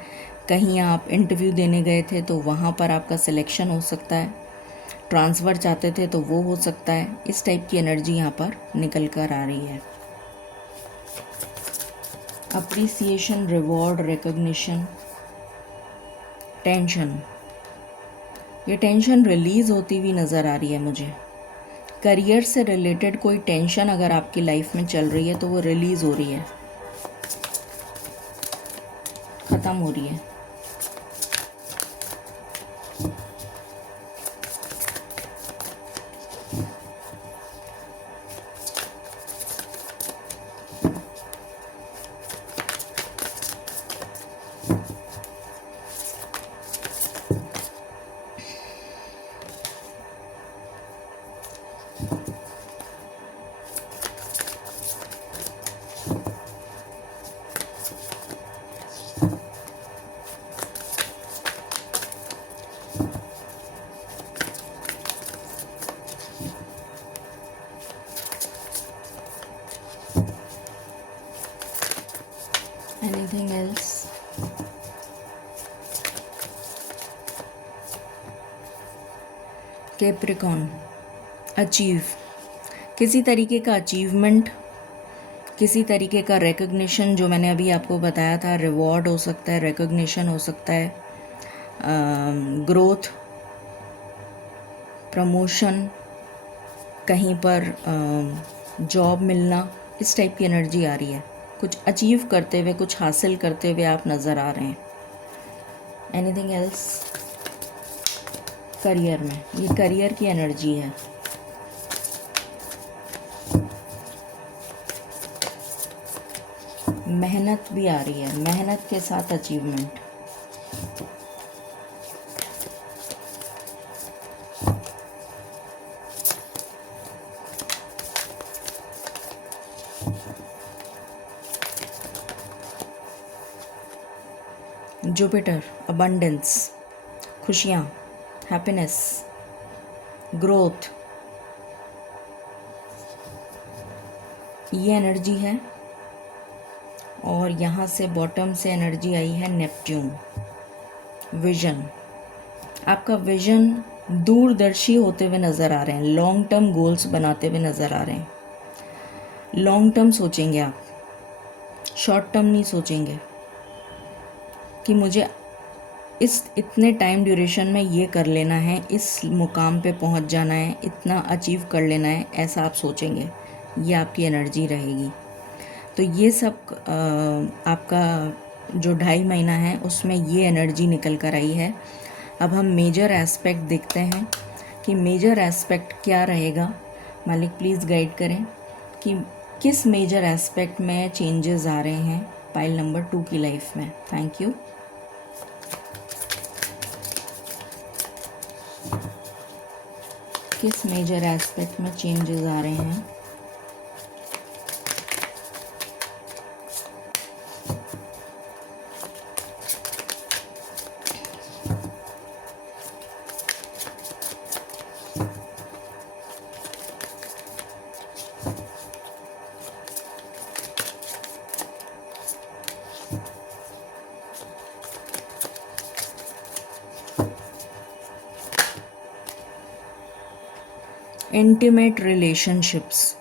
कहीं आप इंटरव्यू देने गए थे तो वहाँ पर आपका सिलेक्शन हो सकता है, ट्रांसफ़र चाहते थे तो वो हो सकता है। इस टाइप की एनर्जी यहाँ पर निकल कर आ रही है। Appreciation, reward, recognition, tension. ये टेंशन रिलीज़ होती हुई नज़र आ रही है मुझे। करियर से रिलेटेड कोई टेंशन अगर आपकी लाइफ में चल रही है तो वो रिलीज़ हो रही है, ख़त्म हो रही है। Anything else? कैप्रिकॉन, अचीव, किसी तरीके का अचीवमेंट, किसी तरीके का रिकग्निशन, जो मैंने अभी आपको बताया था, रिवॉर्ड हो सकता है, रिकग्निशन हो सकता है, ग्रोथ, प्रमोशन, कहीं पर जॉब मिलना, इस टाइप की एनर्जी आ रही है। कुछ अचीव करते हुए, कुछ हासिल करते हुए आप नज़र आ रहे हैं। Anything else? करियर में, ये करियर की एनर्जी है। मेहनत भी आ रही है, मेहनत के साथ अचीवमेंट। जुपिटर, अबंडेंस, खुशियाँ, हैप्पीनेस, ग्रोथ, ये एनर्जी है। और यहाँ से बॉटम से एनर्जी आई है नेपट्यून, विजन। आपका विजन दूरदर्शी होते हुए नज़र आ रहे हैं, लॉन्ग टर्म गोल्स बनाते हुए नज़र आ रहे हैं। लॉन्ग टर्म सोचेंगे आप, शॉर्ट टर्म नहीं सोचेंगे कि मुझे इस इतने टाइम ड्यूरेशन में ये कर लेना है, इस मुकाम पे पहुंच जाना है, इतना अचीव कर लेना है, ऐसा आप सोचेंगे। ये आपकी एनर्जी रहेगी। तो ये सब आपका जो 2.5 महीना है उसमें ये एनर्जी निकल कर आई है। अब हम मेजर एस्पेक्ट देखते हैं कि मेजर एस्पेक्ट क्या रहेगा। मालिक प्लीज़ गाइड करें कि किस मेजर एस्पेक्ट में चेंजेस आ रहे हैं पाइल नंबर 2 की लाइफ में। Thank you. किस मेजर एस्पेक्ट में चेंजेस आ रहे हैं? इंटीमेट रिलेशनशिप्स,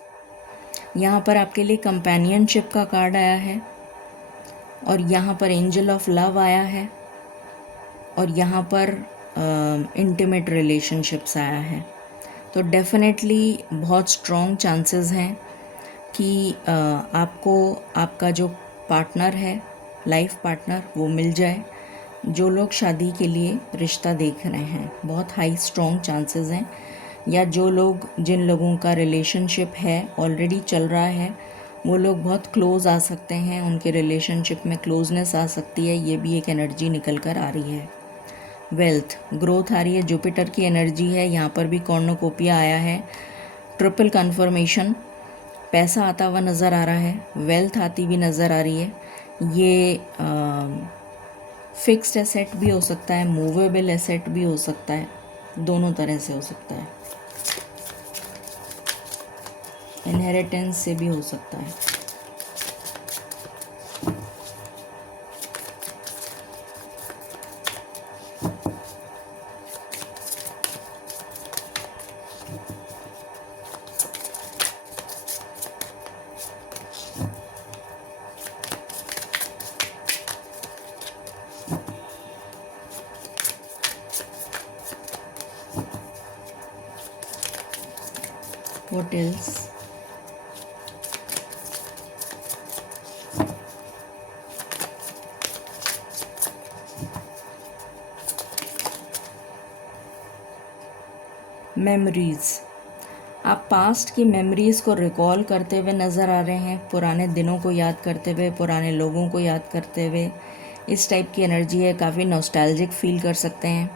यहाँ पर आपके लिए कंपेनियनशिप का कार्ड आया है, और यहाँ पर एंजल ऑफ लव आया है, और यहाँ पर इंटीमेट रिलेशनशिप्स आया है। तो डेफिनेटली बहुत स्ट्रॉन्ग चांसेस हैं कि आपको आपका जो पार्टनर है, लाइफ पार्टनर, वो मिल जाए। जो लोग शादी के लिए रिश्ता देख रहे हैं, बहुत हाई स्ट्रॉन्ग चांसेस हैं। या जो लोग, जिन लोगों का रिलेशनशिप है, ऑलरेडी चल रहा है, वो लोग बहुत क्लोज आ सकते हैं, उनके रिलेशनशिप में क्लोजनेस आ सकती है। ये भी एक एनर्जी निकल कर आ रही है। वेल्थ ग्रोथ आ रही है, जुपिटर की एनर्जी है। यहाँ पर भी कॉर्नोकोपिया आया है, ट्रिपल कन्फर्मेशन। पैसा आता हुआ नज़र आ रहा है, वेल्थ आती भी नज़र आ रही है। ये फिक्स्ड एसेट भी हो सकता है, मूवेबल एसेट भी हो सकता है, दोनों तरह से हो सकता है। इनहेरिटेंस से भी हो सकता है। What else? मेमोरीज़, आप पास्ट की मेमोरीज़ को रिकॉल करते हुए नज़र आ रहे हैं, पुराने दिनों को याद करते हुए, पुराने लोगों को याद करते हुए। इस टाइप की एनर्जी है, काफ़ी नॉस्टैल्जिक फील कर सकते हैं।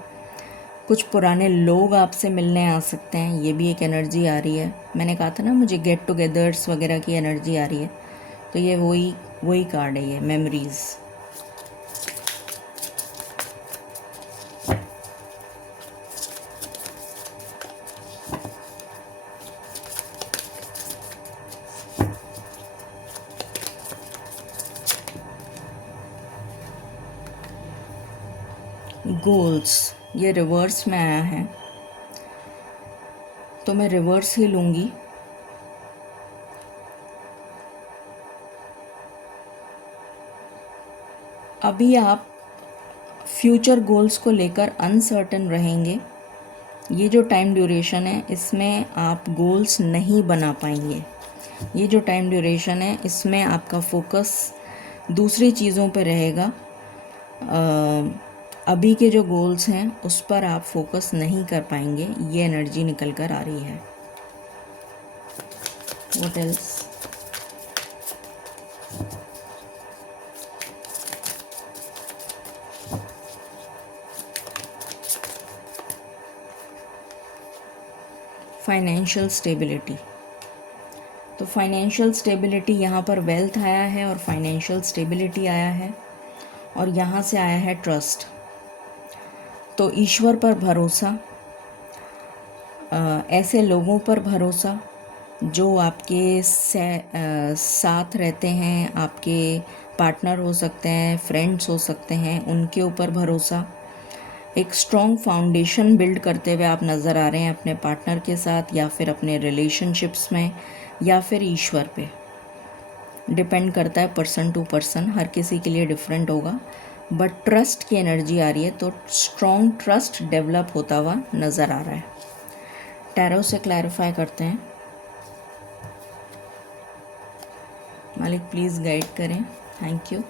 कुछ पुराने लोग आपसे मिलने आ सकते हैं, ये भी एक एनर्जी आ रही है। मैंने कहा था ना, मुझे गेट टुगेदर्स वगैरह की एनर्जी आ रही है, तो ये वही कार्ड है, ये मेमोरीज़। गोल्स, ये रिवर्स में आया है, तो मैं रिवर्स ही लूँगी। अभी आप फ्यूचर गोल्स को लेकर अनसर्टन रहेंगे। ये जो टाइम ड्यूरेशन है, इसमें आप गोल्स नहीं बना पाएंगे। ये जो टाइम ड्यूरेशन है, इसमें आपका फोकस दूसरी चीज़ों पे रहेगा। अभी के जो गोल्स हैं उस पर आप फोकस नहीं कर पाएंगे। ये एनर्जी निकल कर आ रही है। What else? फाइनेंशियल स्टेबिलिटी, तो फाइनेंशियल स्टेबिलिटी, यहाँ पर वेल्थ आया है और फाइनेंशियल स्टेबिलिटी आया है, और यहाँ से आया है ट्रस्ट। तो ईश्वर पर भरोसा, ऐसे लोगों पर भरोसा जो आपके साथ रहते हैं, आपके पार्टनर हो सकते हैं, फ्रेंड्स हो सकते हैं, उनके ऊपर भरोसा। एक स्ट्रॉन्ग फाउंडेशन बिल्ड करते हुए आप नज़र आ रहे हैं अपने पार्टनर के साथ, या फिर अपने रिलेशनशिप्स में, या फिर ईश्वर पे। डिपेंड करता है पर्सन टू पर्सन, हर किसी के लिए डिफरेंट होगा, बट ट्रस्ट की एनर्जी आ रही है, तो स्ट्रॉन्ग ट्रस्ट डेवलप होता हुआ नज़र आ रहा है। टैरो से क्लैरिफाई करते हैं। मालिक प्लीज़ गाइड करें, थैंक यू।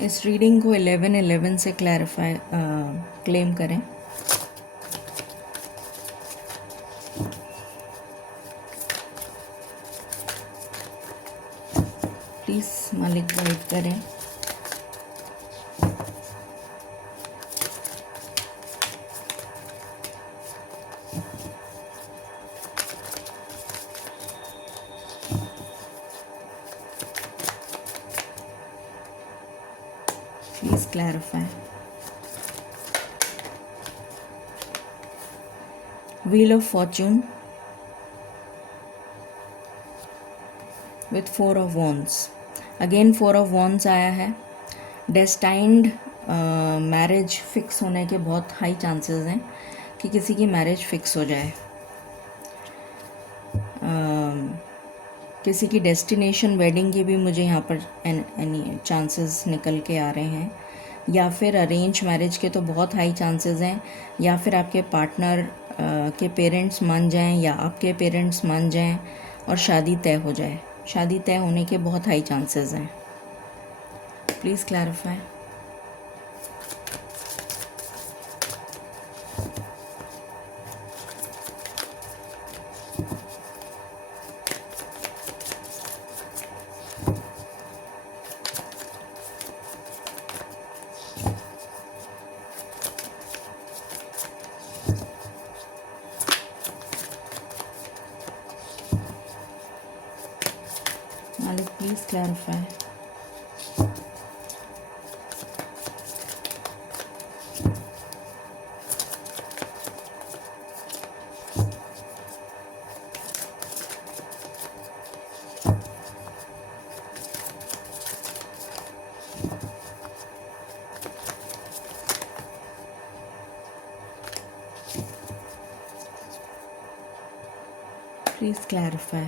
इस रीडिंग को 11-11 से क्लेम करें। प्लीज़ मालिक गाइड करें। clarify. Wheel of Fortune with 4 of Wands. Again 4 of Wands आया है. Destined मैरिज फिक्स होने के बहुत हाई चांसेस हैं कि किसी की मैरिज फिक्स हो जाए. किसी की डेस्टिनेशन वेडिंग के भी मुझे यहाँ पर एनी चांसेस निकल के आ रहे हैं. या फिर अरेंज मैरिज के तो बहुत हाई चांसेस हैं, या फिर आपके पार्टनर के पेरेंट्स मान जाएं या आपके पेरेंट्स मान जाएं और शादी तय हो जाए. शादी तय होने के बहुत हाई चांसेस हैं. Please clarify. Malik, please clarify. Please clarify.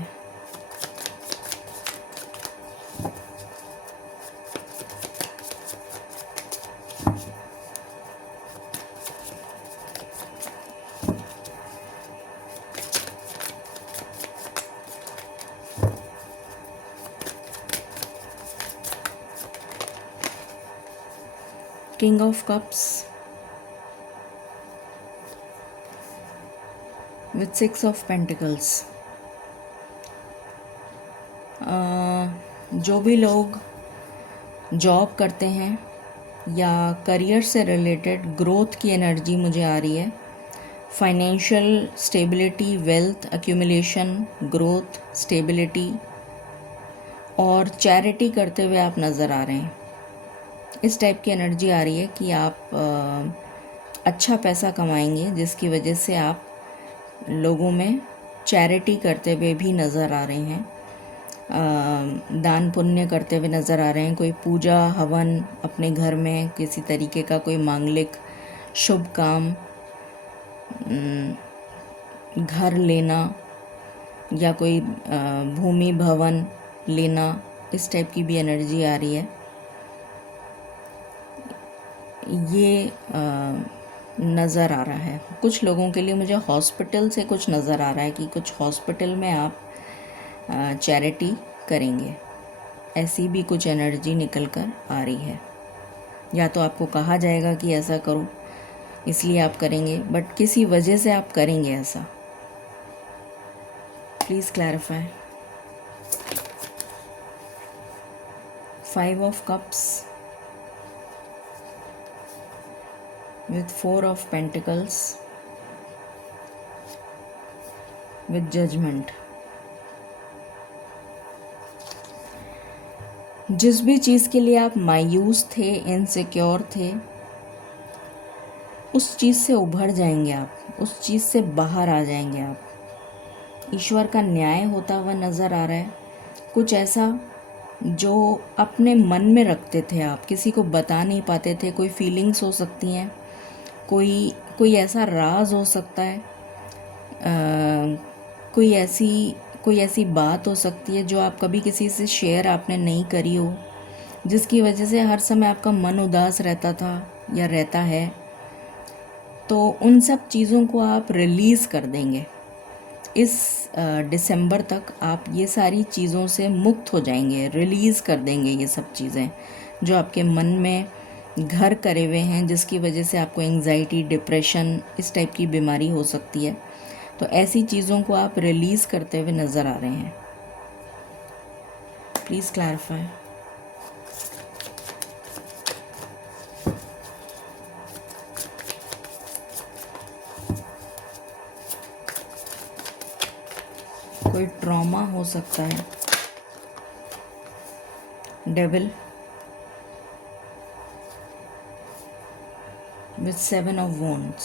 King of Cups with 6 of Pentacles. जो भी लोग जॉब करते हैं या करियर से रिलेटेड ग्रोथ की एनर्जी मुझे आ रही है. Financial stability, wealth accumulation, growth, stability और चैरिटी करते हुए आप नज़र आ रहे हैं. इस टाइप की एनर्जी आ रही है कि आप अच्छा पैसा कमाएंगे, जिसकी वजह से आप लोगों में चैरिटी करते हुए भी नज़र आ रहे हैं. दान पुण्य करते हुए नज़र आ रहे हैं. कोई पूजा हवन अपने घर में, किसी तरीके का कोई मांगलिक शुभ काम, घर लेना या कोई भूमि भवन लेना, इस टाइप की भी एनर्जी आ रही है. ये नज़र आ रहा है. कुछ लोगों के लिए मुझे हॉस्पिटल से कुछ नज़र आ रहा है कि कुछ हॉस्पिटल में आप चैरिटी करेंगे. ऐसी भी कुछ एनर्जी निकल कर आ रही है. या तो आपको कहा जाएगा कि ऐसा करो, इसलिए आप करेंगे, बट किसी वजह से आप करेंगे ऐसा. Please clarify. 5 of Cups with 4 of Pentacles with Judgment. जिस भी चीज़ के लिए आप मायूस थे, इनसिक्योर थे, उस चीज़ से उभर जाएंगे आप. उस चीज़ से बाहर आ जाएंगे आप. ईश्वर का न्याय होता हुआ नज़र आ रहा है. कुछ ऐसा जो अपने मन में रखते थे आप, किसी को बता नहीं पाते थे. कोई फीलिंग्स हो सकती हैं, कोई ऐसा राज हो सकता है, कोई ऐसी बात हो सकती है जो आप कभी किसी से शेयर आपने नहीं करी हो, जिसकी वजह से हर समय आपका मन उदास रहता था या रहता है. तो उन सब चीज़ों को आप रिलीज़ कर देंगे. इस दिसंबर तक आप ये सारी चीज़ों से मुक्त हो जाएंगे, रिलीज़ कर देंगे ये सब चीज़ें जो आपके मन में घर करे हुए हैं, जिसकी वजह से आपको एंग्जाइटी, डिप्रेशन, इस टाइप की बीमारी हो सकती है. तो ऐसी चीज़ों को आप रिलीज़ करते हुए नज़र आ रहे हैं. Please clarify. कोई ट्रॉमा हो सकता है. डेविल, विथ 7 of Wands,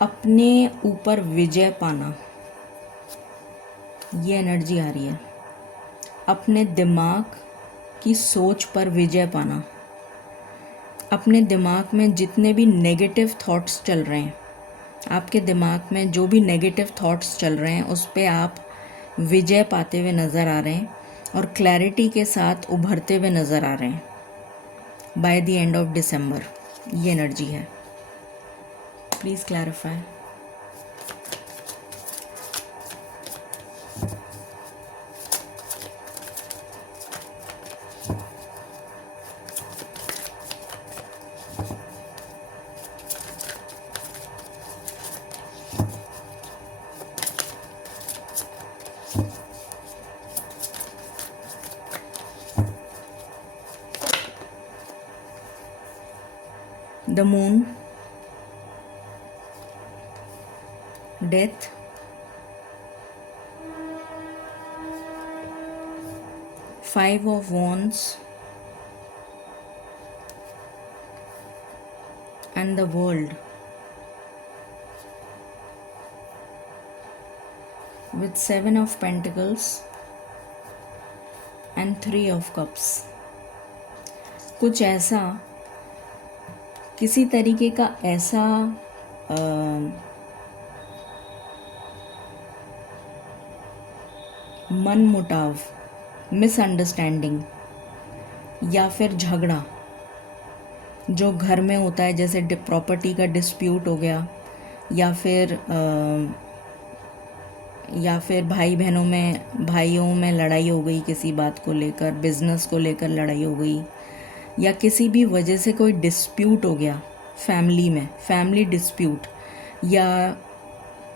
अपने ऊपर विजय पाना, ये एनर्जी आ रही है। अपने दिमाग की सोच पर विजय पाना, अपने दिमाग में जितने भी नेगेटिव थॉट्स चल रहे हैं, आपके दिमाग में जो भी नेगेटिव थॉट्स चल रहे हैं उस पे आप विजय पाते हुए नज़र आ रहे हैं और क्लैरिटी के साथ उभरते हुए नज़र आ रहे हैं by the end of December. ये एनर्जी है। Please clarify. The Moon, Death, Five of Wands, and the World with 7 of Pentacles and 3 of Cups। कुछ ऐसा, किसी तरीके का ऐसा मन मुटाव, मिसअंडरस्टैंडिंग या फिर झगड़ा जो घर में होता है, जैसे प्रॉपर्टी का डिस्प्यूट हो गया या फिर भाइयों में लड़ाई हो गई, किसी बात को लेकर, बिजनेस को लेकर लड़ाई हो गई, या किसी भी वजह से कोई डिस्प्यूट हो गया फैमिली में, फैमिली डिस्प्यूट, या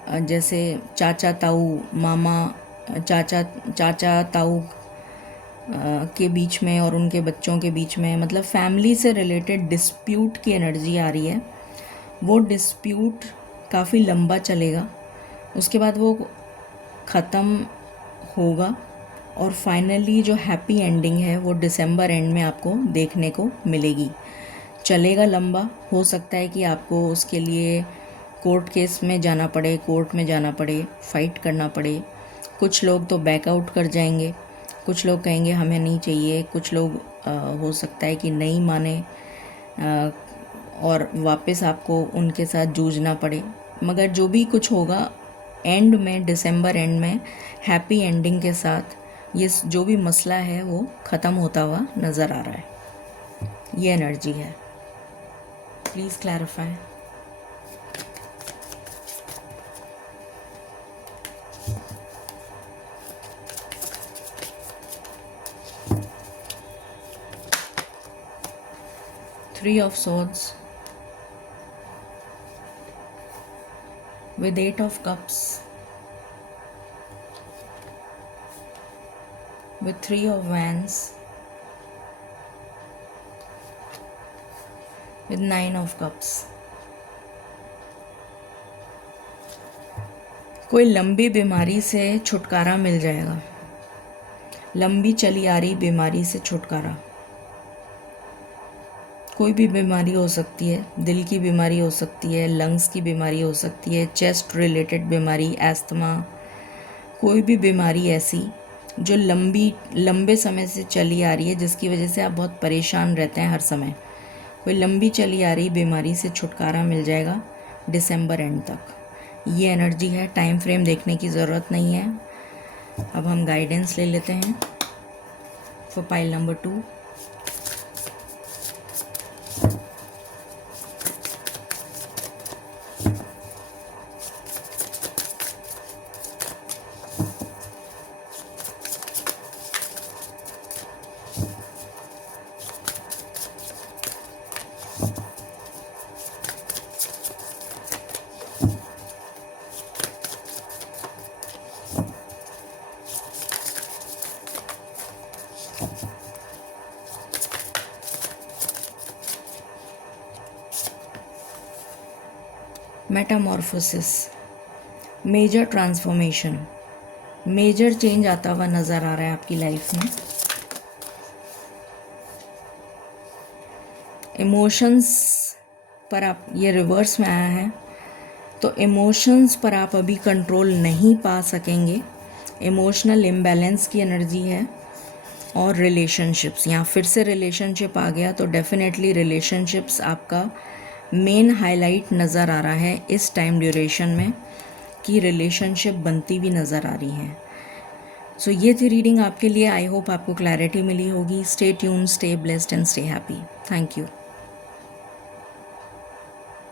जैसे चाचा ताऊ ताऊ के बीच में और उनके बच्चों के बीच में, मतलब फैमिली से रिलेटेड डिस्प्यूट की एनर्जी आ रही है। वो डिस्प्यूट काफ़ी लंबा चलेगा, उसके बाद वो ख़त्म होगा और फाइनली जो हैप्पी एंडिंग है वो दिसंबर एंड में आपको देखने को मिलेगी। चलेगा लंबा, हो सकता है कि आपको उसके लिए कोर्ट केस में जाना पड़े, कोर्ट में जाना पड़े, फाइट करना पड़े। कुछ लोग तो बैकआउट कर जाएंगे, कुछ लोग कहेंगे हमें नहीं चाहिए, कुछ लोग हो सकता है कि नहीं माने और वापस आपको उनके साथ जूझना पड़े। मगर जो भी कुछ होगा, एंड में, दिसंबर एंड में हैप्पी एंडिंग के साथ ये जो भी मसला है वो ख़त्म होता हुआ नज़र आ रहा है। ये एनर्जी है। Please clarify. Three of Swords with 8 of Cups with 3 of Wands with 9 of Cups। कोई लंबी बीमारी से छुटकारा मिल जाएगा, लंबी चली आ रही बीमारी से छुटकारा। कोई भी बीमारी हो सकती है, दिल की बीमारी हो सकती है, लंग्स की बीमारी हो सकती है, चेस्ट रिलेटेड बीमारी, एस्थमा, कोई भी बीमारी ऐसी जो लंबे समय से चली आ रही है, जिसकी वजह से आप बहुत परेशान रहते हैं हर समय। कोई लंबी चली आ रही बीमारी से छुटकारा मिल जाएगा दिसंबर एंड तक। ये एनर्जी है। टाइम फ्रेम देखने की ज़रूरत नहीं है। अब हम गाइडेंस ले लेते हैं for pile number 2। Metamorphosis, major transformation, major change आता हुआ नज़र आ रहा है आपकी लाइफ में। इमोशंस पर आप, ये रिवर्स में आया है, तो इमोशंस पर आप अभी कंट्रोल नहीं पा सकेंगे। इमोशनल इम्बैलेंस की एनर्जी है। और रिलेशनशिप्स, यहाँ फिर से रिलेशनशिप आ गया, तो डेफिनेटली रिलेशनशिप्स आपका मेन हाईलाइट नज़र आ रहा है इस टाइम ड्यूरेशन में, कि रिलेशनशिप बनती भी नज़र आ रही है। सो ये थी रीडिंग आपके लिए। आई होप आपको क्लैरिटी मिली होगी। Stay tune, stay blessed and stay happy. Thank you.